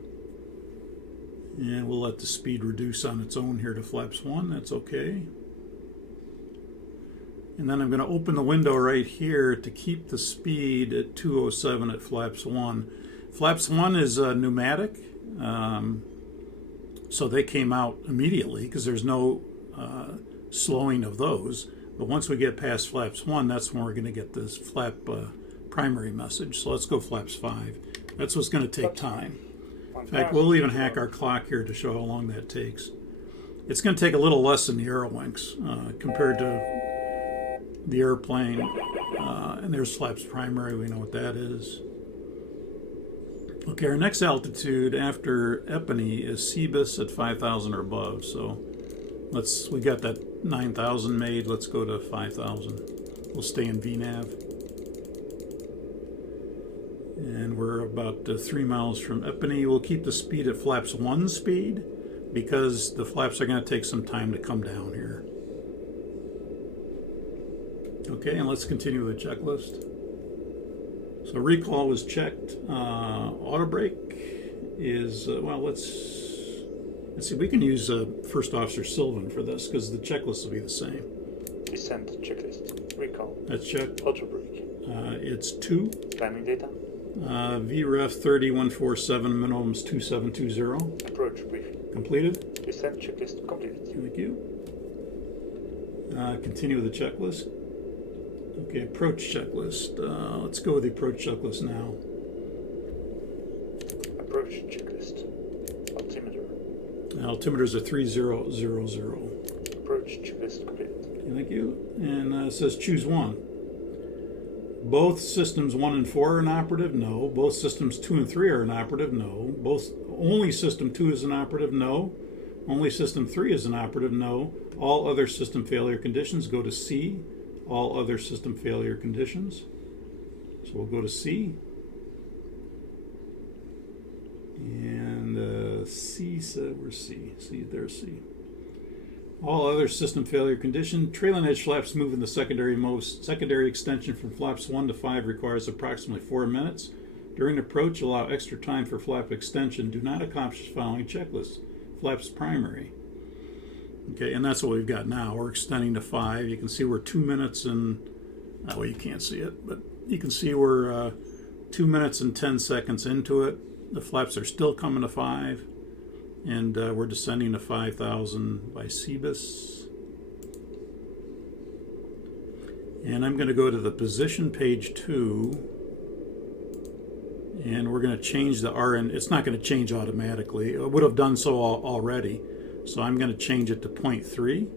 And we'll let the speed reduce on its own here to flaps 1, that's okay. And then I'm going to open the window right here to keep the speed at 207 at flaps 1. Flaps 1 is pneumatic. So they came out immediately because there's no slowing of those. But once we get past flaps 1, that's when we're going to get this flap primary message. So let's go flaps 5. That's what's going to take time. In fact, we'll even hack our clock here to show how long that takes. It's going to take a little less than the Aerowinks compared to the airplane. And there's flaps primary. We know what that is. Okay, our next altitude after Epony is Cebus at 5,000 or above. So we got that 9,000 made. Let's go to 5,000. We'll stay in VNAV. And we're about 3 miles from Epiney. We'll keep the speed at flaps 1 speed because the flaps are going to take some time to come down here. Okay, and let's continue with the checklist. So recall was checked. Auto brake is, well, let's see, we can use First Officer Sylvan for this because the checklist will be the same. Descent checklist. Recall. That's checked. Auto brake. It's 2. Climbing data. VREF 30147, minimum is 2720. Approach briefing. Completed. Descent checklist completed. Thank you. Continue with the checklist. Okay, approach checklist. Let's go with the approach checklist now. Approach checklist. Altimeter. Altimeters are 3000. Approach checklist completed. Okay, thank you. And it says choose one. Both systems 1 and 4 are inoperative? No. Both systems 2 and 3 are inoperative? No. Only system 2 is inoperative? No. Only system 3 is inoperative? No. All other system failure conditions go to C. All other system failure conditions. So we'll go to C. And C said, where's C? C, there's C. All other system failure condition. Trailing edge flaps move in the secondary extension from flaps 1 to 5 requires approximately 4 minutes. During approach, allow extra time for flap extension. Do not accomplish the following checklist. Flaps primary. Okay, and that's what we've got now. We're extending to 5. You can see we're 2 minutes and, well, you can't see it, but you can see we're 2 minutes and 10 seconds into it. The flaps are still coming to 5. And we're descending to 5,000 by Cebus. And I'm going to go to the position page 2. And we're going to change the RN. It's not going to change automatically. It would have done so already. So I'm going to change it to 0.3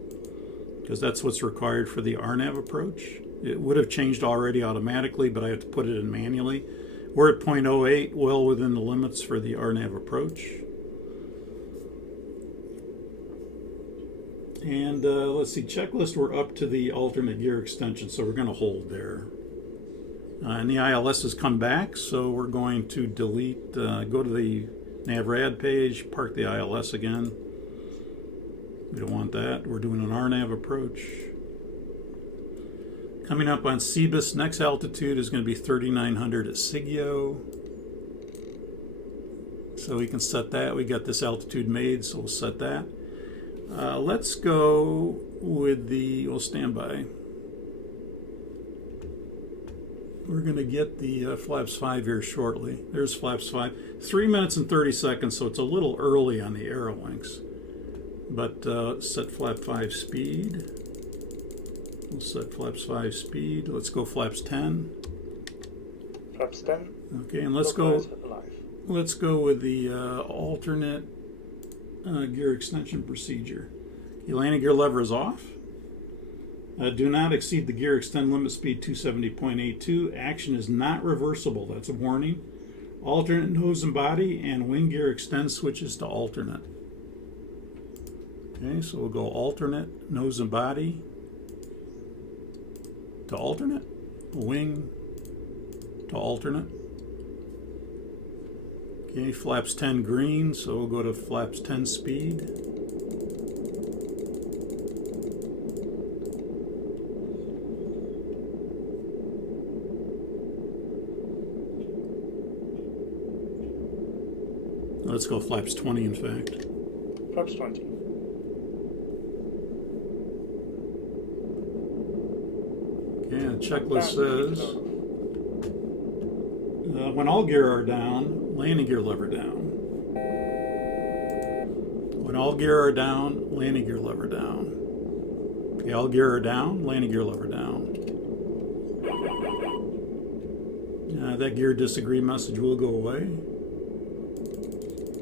because that's what's required for the RNAV approach. It would have changed already automatically, but I have to put it in manually. We're at 0.08, well within the limits for the RNAV approach. And let's see, checklist, we're up to the alternate gear extension, so we're going to hold there. And the ILS has come back, so we're going to delete, go to the NavRad page, park the ILS again. We don't want that. We're doing an RNAV approach. Coming up on Cebus, next altitude is going to be 3,900 at Sigio. So we can set that. We got this altitude made, so we'll set that. Let's go with the, we'll stand by. We're going to get the flaps 5 here shortly. There's flaps 5. 3 minutes and 30 seconds, so it's a little early on the aerolinks. But set flap 5 speed. We'll set flaps 5 speed. Let's go flaps 10. Flaps 10. Okay, and let's go with the alternate gear extension procedure. The landing gear lever is off. Do not exceed the gear extend limit speed 270.82. Action is not reversible. That's a warning. Alternate nose and body and wing gear extend switches to alternate. Okay, so we'll go alternate nose and body to alternate, wing to alternate. Okay, flaps 10 green, so we'll go to flaps 10 speed. Let's go flaps 20, in fact. Flaps 20. Okay, the checklist says when all gear are down, landing gear lever down. When all gear are down, landing gear lever down. Okay, all gear are down, landing gear lever down. That gear disagree message will go away.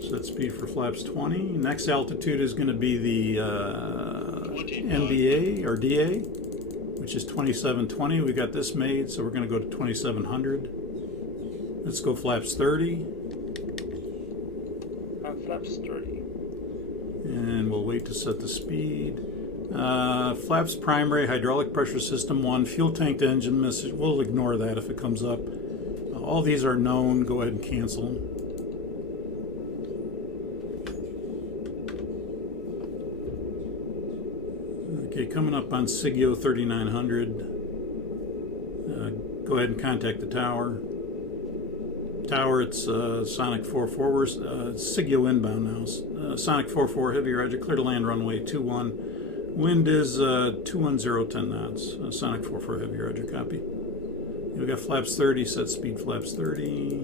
Set speed for flaps 20. Next altitude is going to be the MBA or DA, which is 2720. We got this made, so we're going to go to 2700. Let's go flaps 30. And flaps 30. And we'll wait to set the speed. Flaps primary, hydraulic pressure system 1, fuel tank to engine message. We'll ignore that if it comes up. all these are known. Go ahead and cancel them. Okay, coming up on Sigio 3900. Go ahead and contact the tower. Tower, it's Sonic 44. We're Sigio inbound now. Sonic 44, heavy roger, clear to land runway 21. Wind is 210, 10 knots. Sonic 44, heavy roger, copy. We got flaps 30, set speed flaps 30.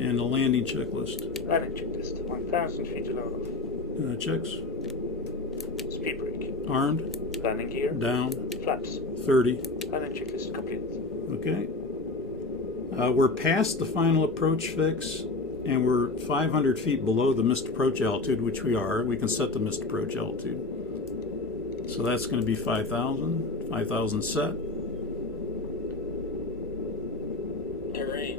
And a landing checklist. Landing checklist. 1,000 feet allowed. Checks. Speed brake. Armed. Landing gear. Down. Flaps. 30. Landing checklist complete. Okay. We're past the final approach fix, and we're 500 feet below the missed approach altitude, which we are. We can set the missed approach altitude. So that's going to be 5,000. 5,000 set. Terrain.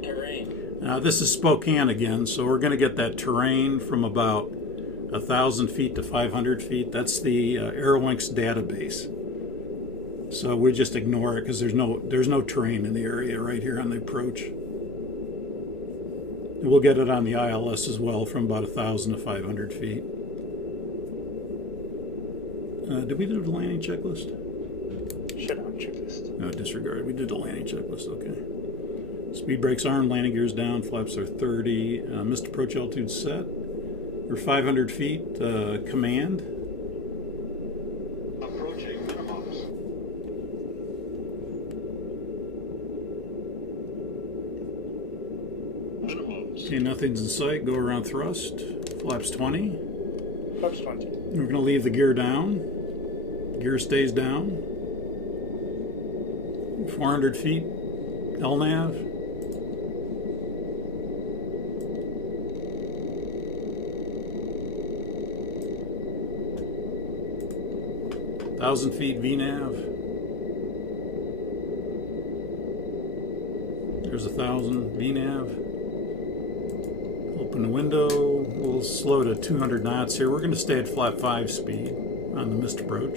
Now this is Spokane again, so we're going to get that terrain from about 1,000 feet to 500 feet. That's the Aerolinks database. So we just ignore it because there's no terrain in the area right here on the approach. And we'll get it on the ILS as well from about 1,000 to 500 feet. Did we do the landing checklist? Shutdown checklist. No, disregard. We did the landing checklist. Okay. Speed brakes armed, landing gears down, flaps are 30. Missed approach altitude set. We're 500 feet. Command. Approaching minimums. Okay, nothing's in sight. Go around thrust. Flaps 20. Flaps 20. We're going to leave the gear down. Gear stays down. 400 feet. LNAV. Thousand feet VNAV. There's 1,000 VNAV. Open the window. We'll slow to 200 knots here. We're going to stay at flap 5 speed on the missed approach.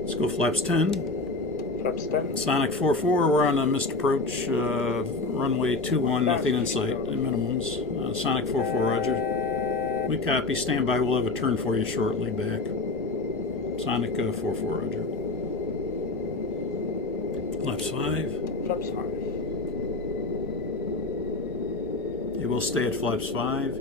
Let's go flaps 10. Flaps 10. Sonic 44, we're on a missed approach, runway 21, nothing in sight, at minimums. Sonic 44, roger. We copy, stand by, we'll have a turn for you shortly back. Sonic 44, roger. Flaps 5. Flaps 5. Okay, we'll stay at flaps 5.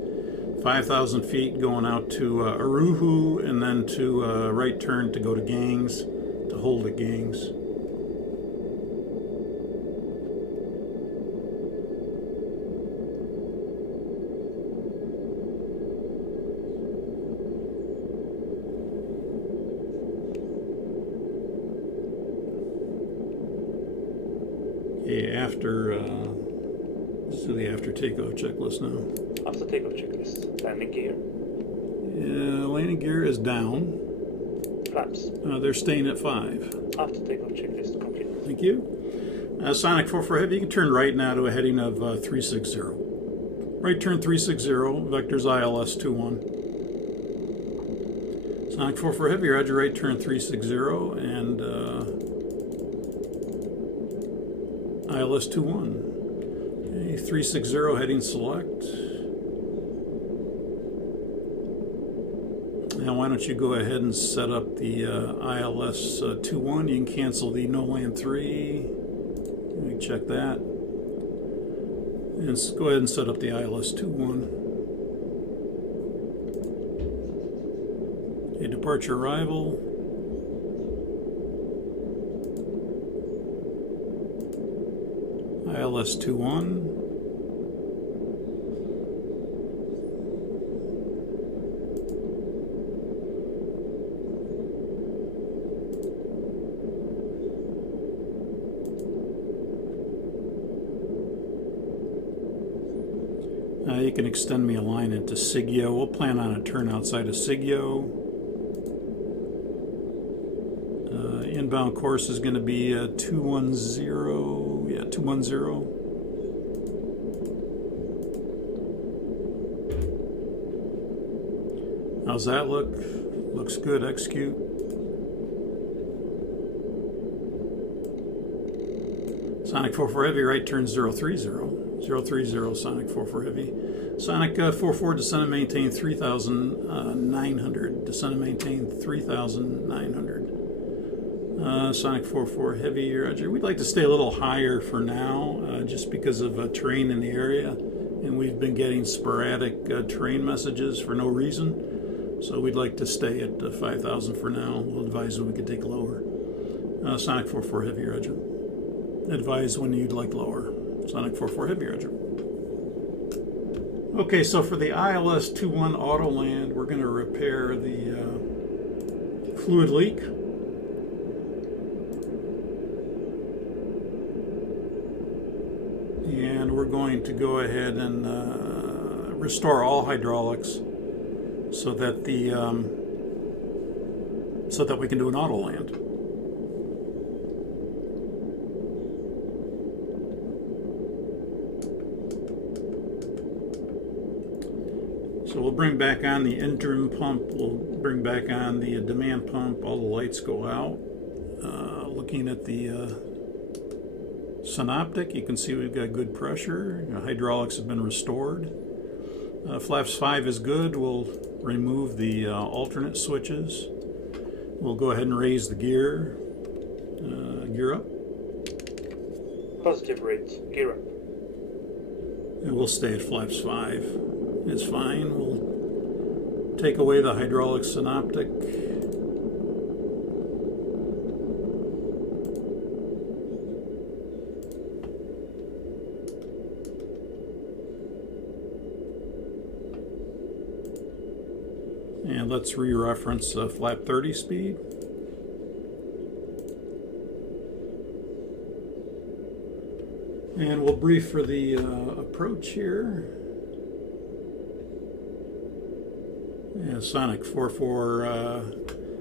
5,000 feet going out to Aruhu, and then to right turn to go to Gangs, to hold at Gangs. Let's do the after takeoff checklist now. After takeoff checklist. Landing gear. Landing gear is down. Flaps. They're staying at 5. After takeoff checklist complete. Thank you. Sonic 44 Heavy, you can turn right now to a heading of 360. Right turn 360, vectors ILS 21. Sonic 44 Heavy, roger, right turn 360, and ILS 21. Okay, 360 heading select. Now why don't you go ahead and set up the ILS 21. You can cancel the no land 3. Let me check that. And go ahead and set up the ILS 21. Okay, departure arrival. ILS 21. You can extend me a line into Sigio. We'll plan on a turn outside of Sigio. Inbound course is going to be 210. Yeah, 210. How's that look? Looks good. Execute. Sonic 44 Heavy, right turn 030. 030, Sonic 44 Heavy. Sonic 44, descend and maintain 3,900. Descend and maintain 3,900. Sonic 44 Heavy, Roger. We'd like to stay a little higher for now, just because of terrain in the area. And we've been getting sporadic terrain messages for no reason. So we'd like to stay at 5,000 for now. We'll advise when we can take lower. Sonic 44 Heavy, Roger. Advise when you'd like lower. Sonic 44 Heavy, Roger. Okay, so for the ILS 21 Autoland, we're going to repair the fluid leak. And we're going to go ahead and restore all hydraulics so that we can do an auto land. So we'll bring back on the interim pump. We'll bring back on the demand pump. All the lights go out. Looking at the synoptic, you can see we've got good pressure. Hydraulics have been restored. Flaps 5 is good. We'll remove the alternate switches. We'll go ahead and raise the gear. Gear up. Positive rate. Gear up. And we'll stay at flaps 5. It's fine. We'll take away the hydraulic synoptic. And let's re-reference flap 30 speed. And we'll brief for the approach here. Yeah, Sonic 44,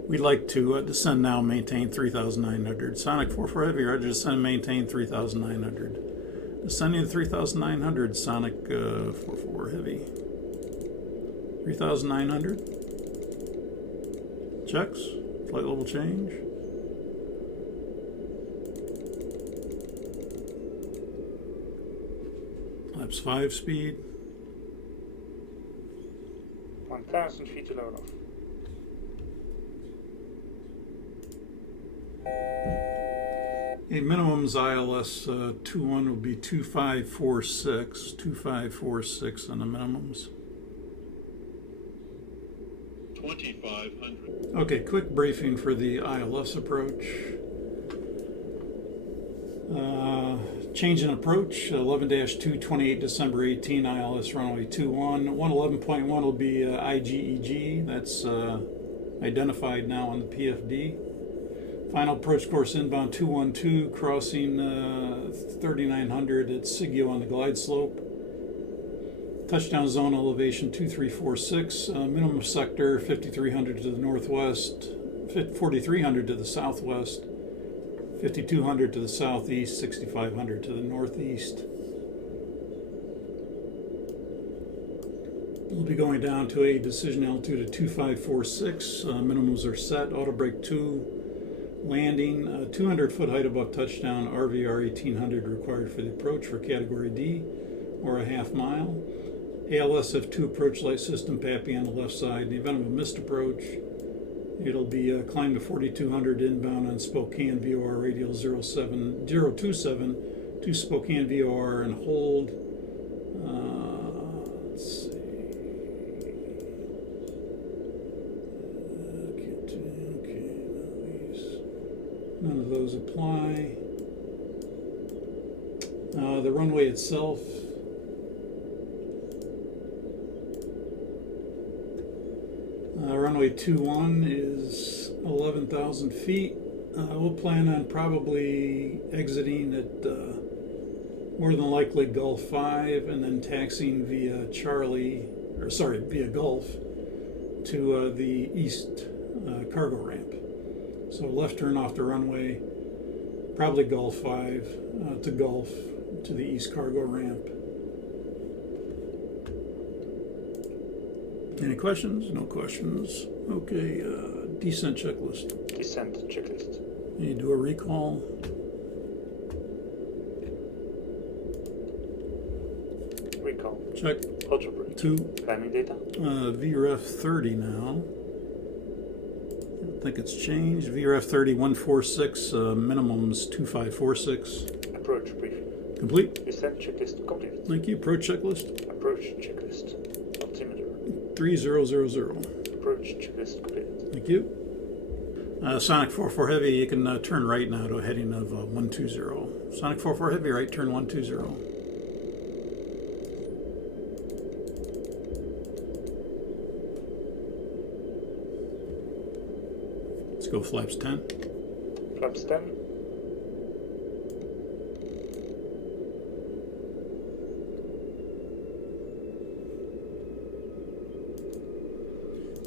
we'd like to descend now, maintain 3,900. Sonic 44 Heavy, Roger, descend, maintain 3,900. Descending to 3,900, Sonic 44 Heavy. 3,900. Checks, flight level change. Flaps 5 speed. 1,000 feet to load off. A minimums ILS 21 will be 2546. 2546 on the minimums. 2,500. Okay, quick briefing for the ILS approach. Change in approach, 11-2, 28 December 18, ILS runway 21. 111.1 will be IGEG, that's identified now on the PFD. Final approach course inbound 212, crossing 3,900 at Sigio on the glide slope. Touchdown zone elevation 2346, minimum sector 5,300 to the northwest, 4,300 to the southwest, 5,200 to the southeast, 6,500 to the northeast. We'll be going down to a decision altitude of 2546. Minimums are set. Auto brake 2. Landing 200 foot height above touchdown. RVR 1800 required for the approach for category D, or a half mile. ALSF2 approach light system PAPI on the left side. In the event of a missed approach, it'll be climb to 4,200 inbound on Spokane VOR radial 027 to Spokane VOR and hold. Let's see. Okay, none of those apply. The runway itself. Runway 21 is 11,000 feet. We'll plan on probably exiting at more than likely Gulf 5 and then taxiing via via Gulf to the east cargo ramp. So left turn off the runway, probably Gulf 5 to Gulf to the east cargo ramp. Any questions? No questions. Okay, descent checklist. Descent checklist. You do a recall. Check. Ultra brake. 2. Climbing data. VREF 30 now. I think it's changed. VREF 30 146, minimum's 2546. Approach briefing. Complete. Descent checklist completed. Thank you. Approach checklist. Approach checklist. Altimeter. 3000. Approach checklist completed. Thank you. Sonic 44 Heavy, you can turn right now to a heading of 120. Sonic 44 Heavy, right turn 120. Let's go flaps 10. Flaps 10.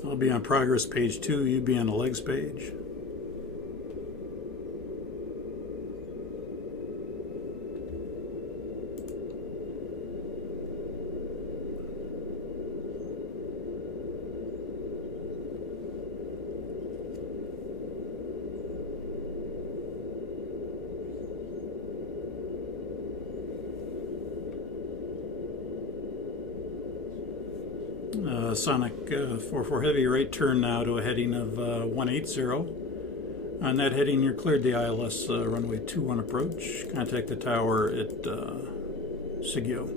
I'll be on progress page 2, you'll be on the legs page. Sonic 44 Heavy, right turn now to a heading of 180. On that heading, you're cleared the ILS runway 21 approach. Contact the tower at Sigio.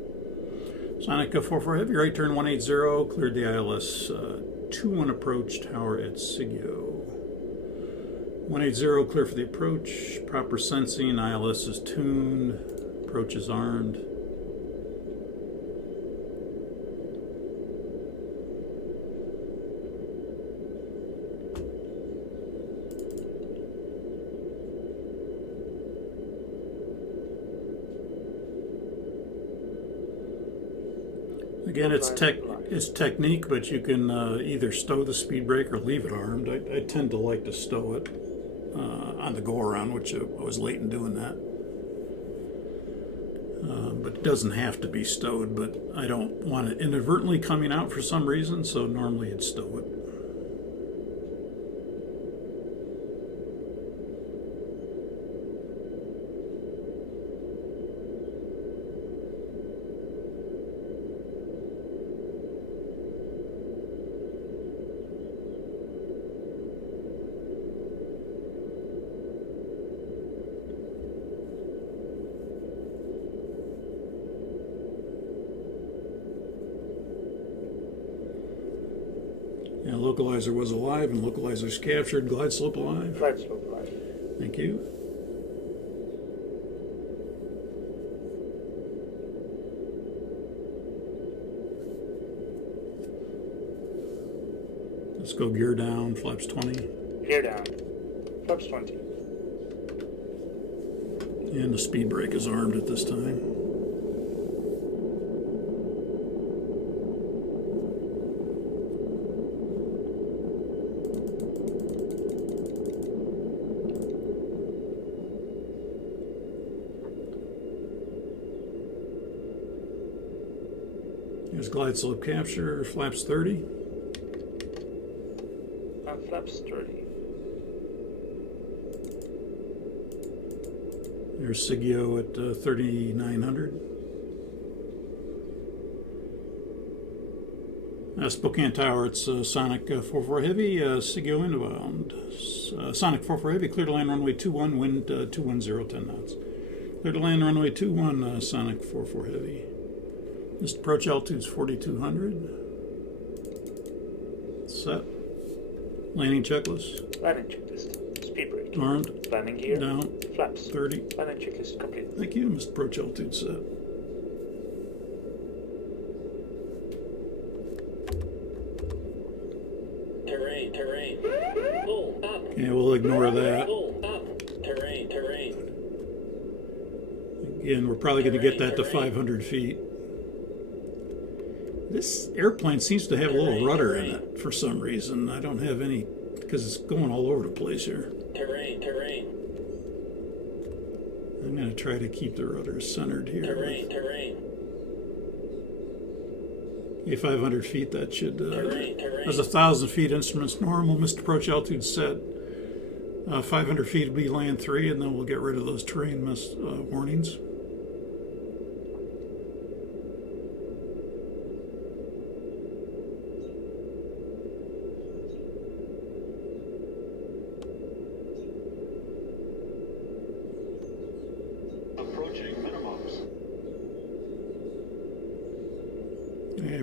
Sonic 44 Heavy, right turn 180, cleared the ILS 21 approach, tower at Sigio. 180, clear for the approach. Proper sensing, ILS is tuned, approach is armed. Again, it's technique, but you can either stow the speed brake or leave it armed. I tend to like to stow it on the go-around, which I was late in doing that. But it doesn't have to be stowed, but I don't want it inadvertently coming out for some reason, so normally I'd stow it. And localizer was alive, and localizer's captured. Glide slope alive. Glide slope alive. Thank you. Let's go gear down, flaps 20. Gear down. Flaps 20. And the speed brake is armed at this time. Here's glide slope capture, flaps 30. And flaps 30. There's Sigio at 3,900. Spokane Tower, it's Sonic 44 Heavy, Sigio inbound. Sonic 44 Heavy, clear to land runway 21, wind 210, 10 knots. Clear to land runway 21, Sonic 44 Heavy. This approach altitude's 4,200. Set. Landing checklist. Landing checklist. Speed brake. Armed. Landing gear. Down. Flaps. 30. Landing checklist complete. Thank you. Missed approach altitude set. Terrain. Pull up. Okay, we'll ignore that. Pull up. Terrain. Again, we're probably going to get that to 500 feet. This airplane seems to have a little rudder in it for some reason. I don't have any, because it's going all over the place here. Terrain. I'm going to try to keep the rudder centered here. Terrain. Okay, 500 feet, that should... Terrain. That's 1,000 feet, instruments normal, missed approach altitude set. 500 feet will be land 3, and then we'll get rid of those terrain warnings.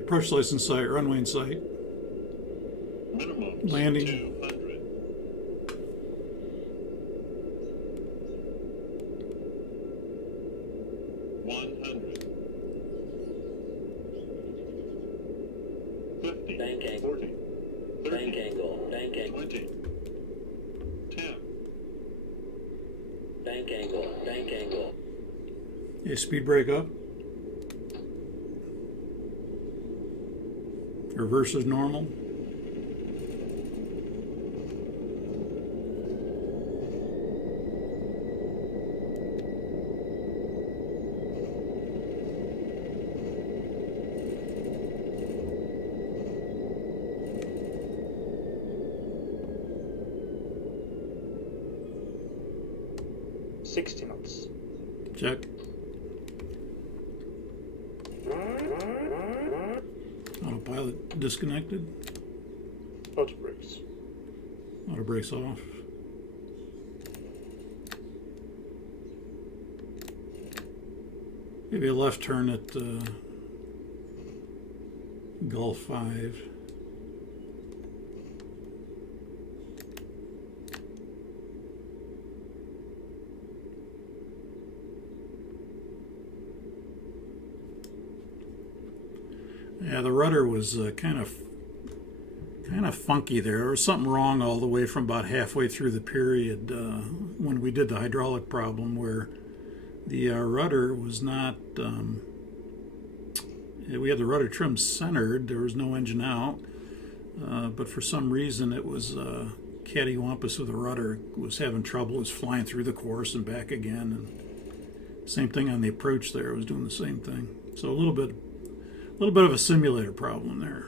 approach license sight, runway in sight. Minimum Landing. 200. 100. 50. Bank angle. 40. 30. Bank angle. Bank angle. 20. 10. Bank angle. Bank angle. Okay, speed brake up. Reverse is normal. $60 knots. Check. Autopilot disconnected. Auto brakes. Auto brakes off. Maybe a left turn at Gulf 5. Yeah, the rudder was kind of funky there. There was something wrong all the way from about halfway through the period when we did the hydraulic problem, where the rudder was not. We had the rudder trim centered. There was no engine out, but for some reason it was cattywampus with the rudder. It was having trouble. It was flying through the course and back again, and same thing on the approach there. It was doing the same thing. So a little bit of a simulator problem there,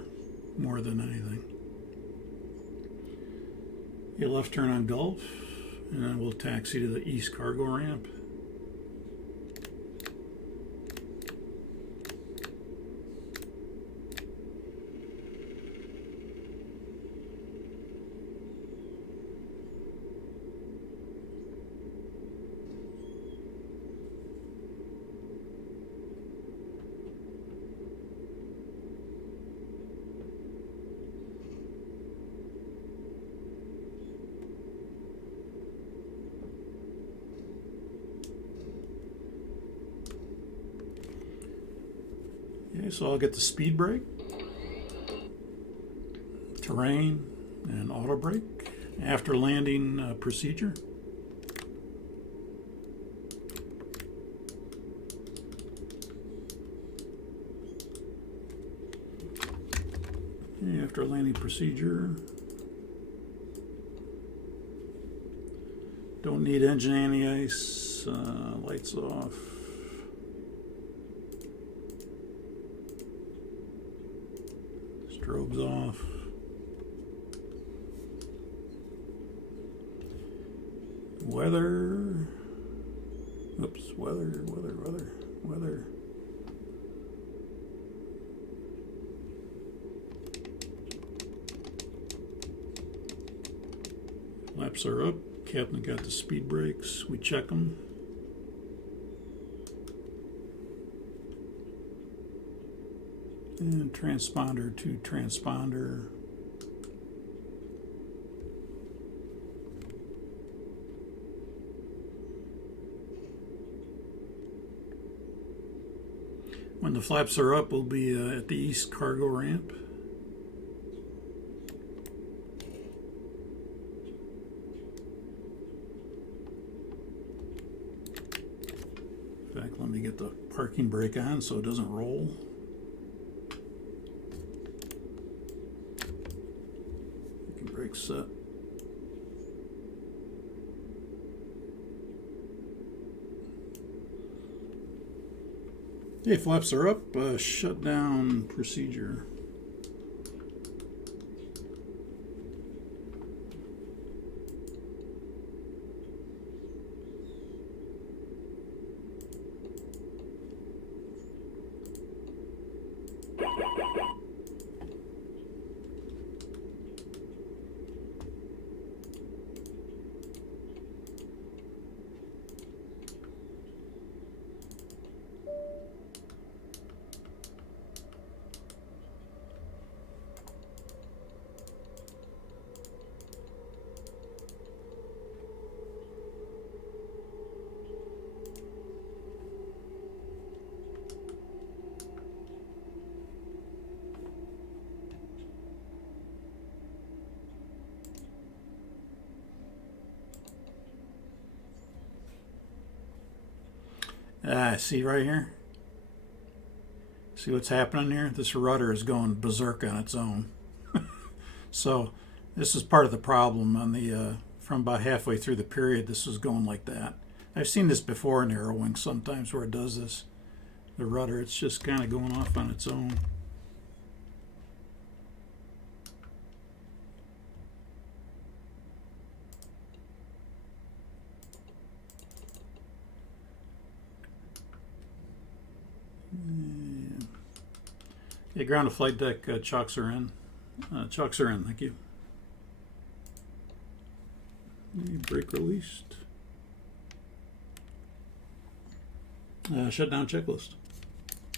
more than anything. A left turn on Gulf, and then we'll taxi to the east cargo ramp. Okay, so I'll get the speed brake, terrain, and auto brake. After landing procedure. Okay, after landing procedure. Don't need engine anti-ice, lights off. Strobes off. Weather. Oops, weather. Flaps are up. Captain got the speed brakes. We check them. And transponder to transponder. When the flaps are up, we'll be at the east cargo ramp. In fact, let me get the parking brake on so it doesn't roll. Brake set. Okay, flaps are up. Shut down procedure. See right here? See what's happening here? This rudder is going berserk on its own. So this is part of the problem on the from about halfway through the period. This was going like that. I've seen this before in Arrow Wing sometimes where it does this. The rudder, it's just kind of going off on its own. Okay, ground to flight deck chocks are in. Chocks are in, thank you. Brake released. Shutdown checklist.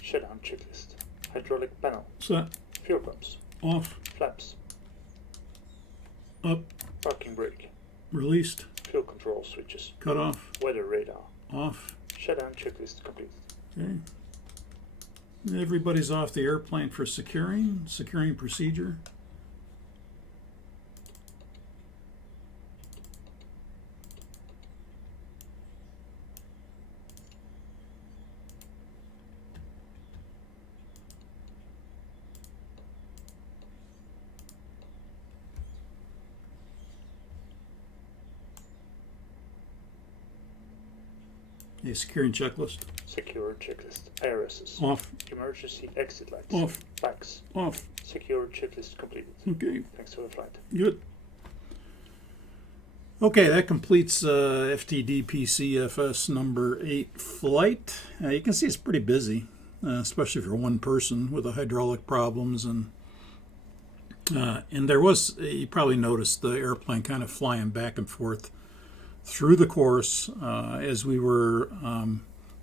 Shutdown checklist. Hydraulic panel. Set. Fuel pumps. Off. Flaps. Up. Parking brake. Released. Fuel control switches. Cut off. Weather radar. Off. Shutdown checklist complete. Okay. Everybody's off the airplane for securing. Securing procedure. A securing checklist. Secure checklist. IRSs. Off. Emergency exit lights. Off. Flags. Off. Secure checklist completed. Okay. Thanks for the flight. Good. Okay, that completes Ftd-Pc Fs number 8 flight. You can see it's pretty busy, especially for one person with the hydraulic problems. And there was, you probably noticed the airplane kind of flying back and forth through the course as we were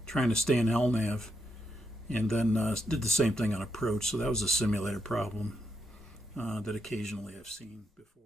trying to stay in LNAV, and then did the same thing on approach. So that was a simulator problem that occasionally I've seen before.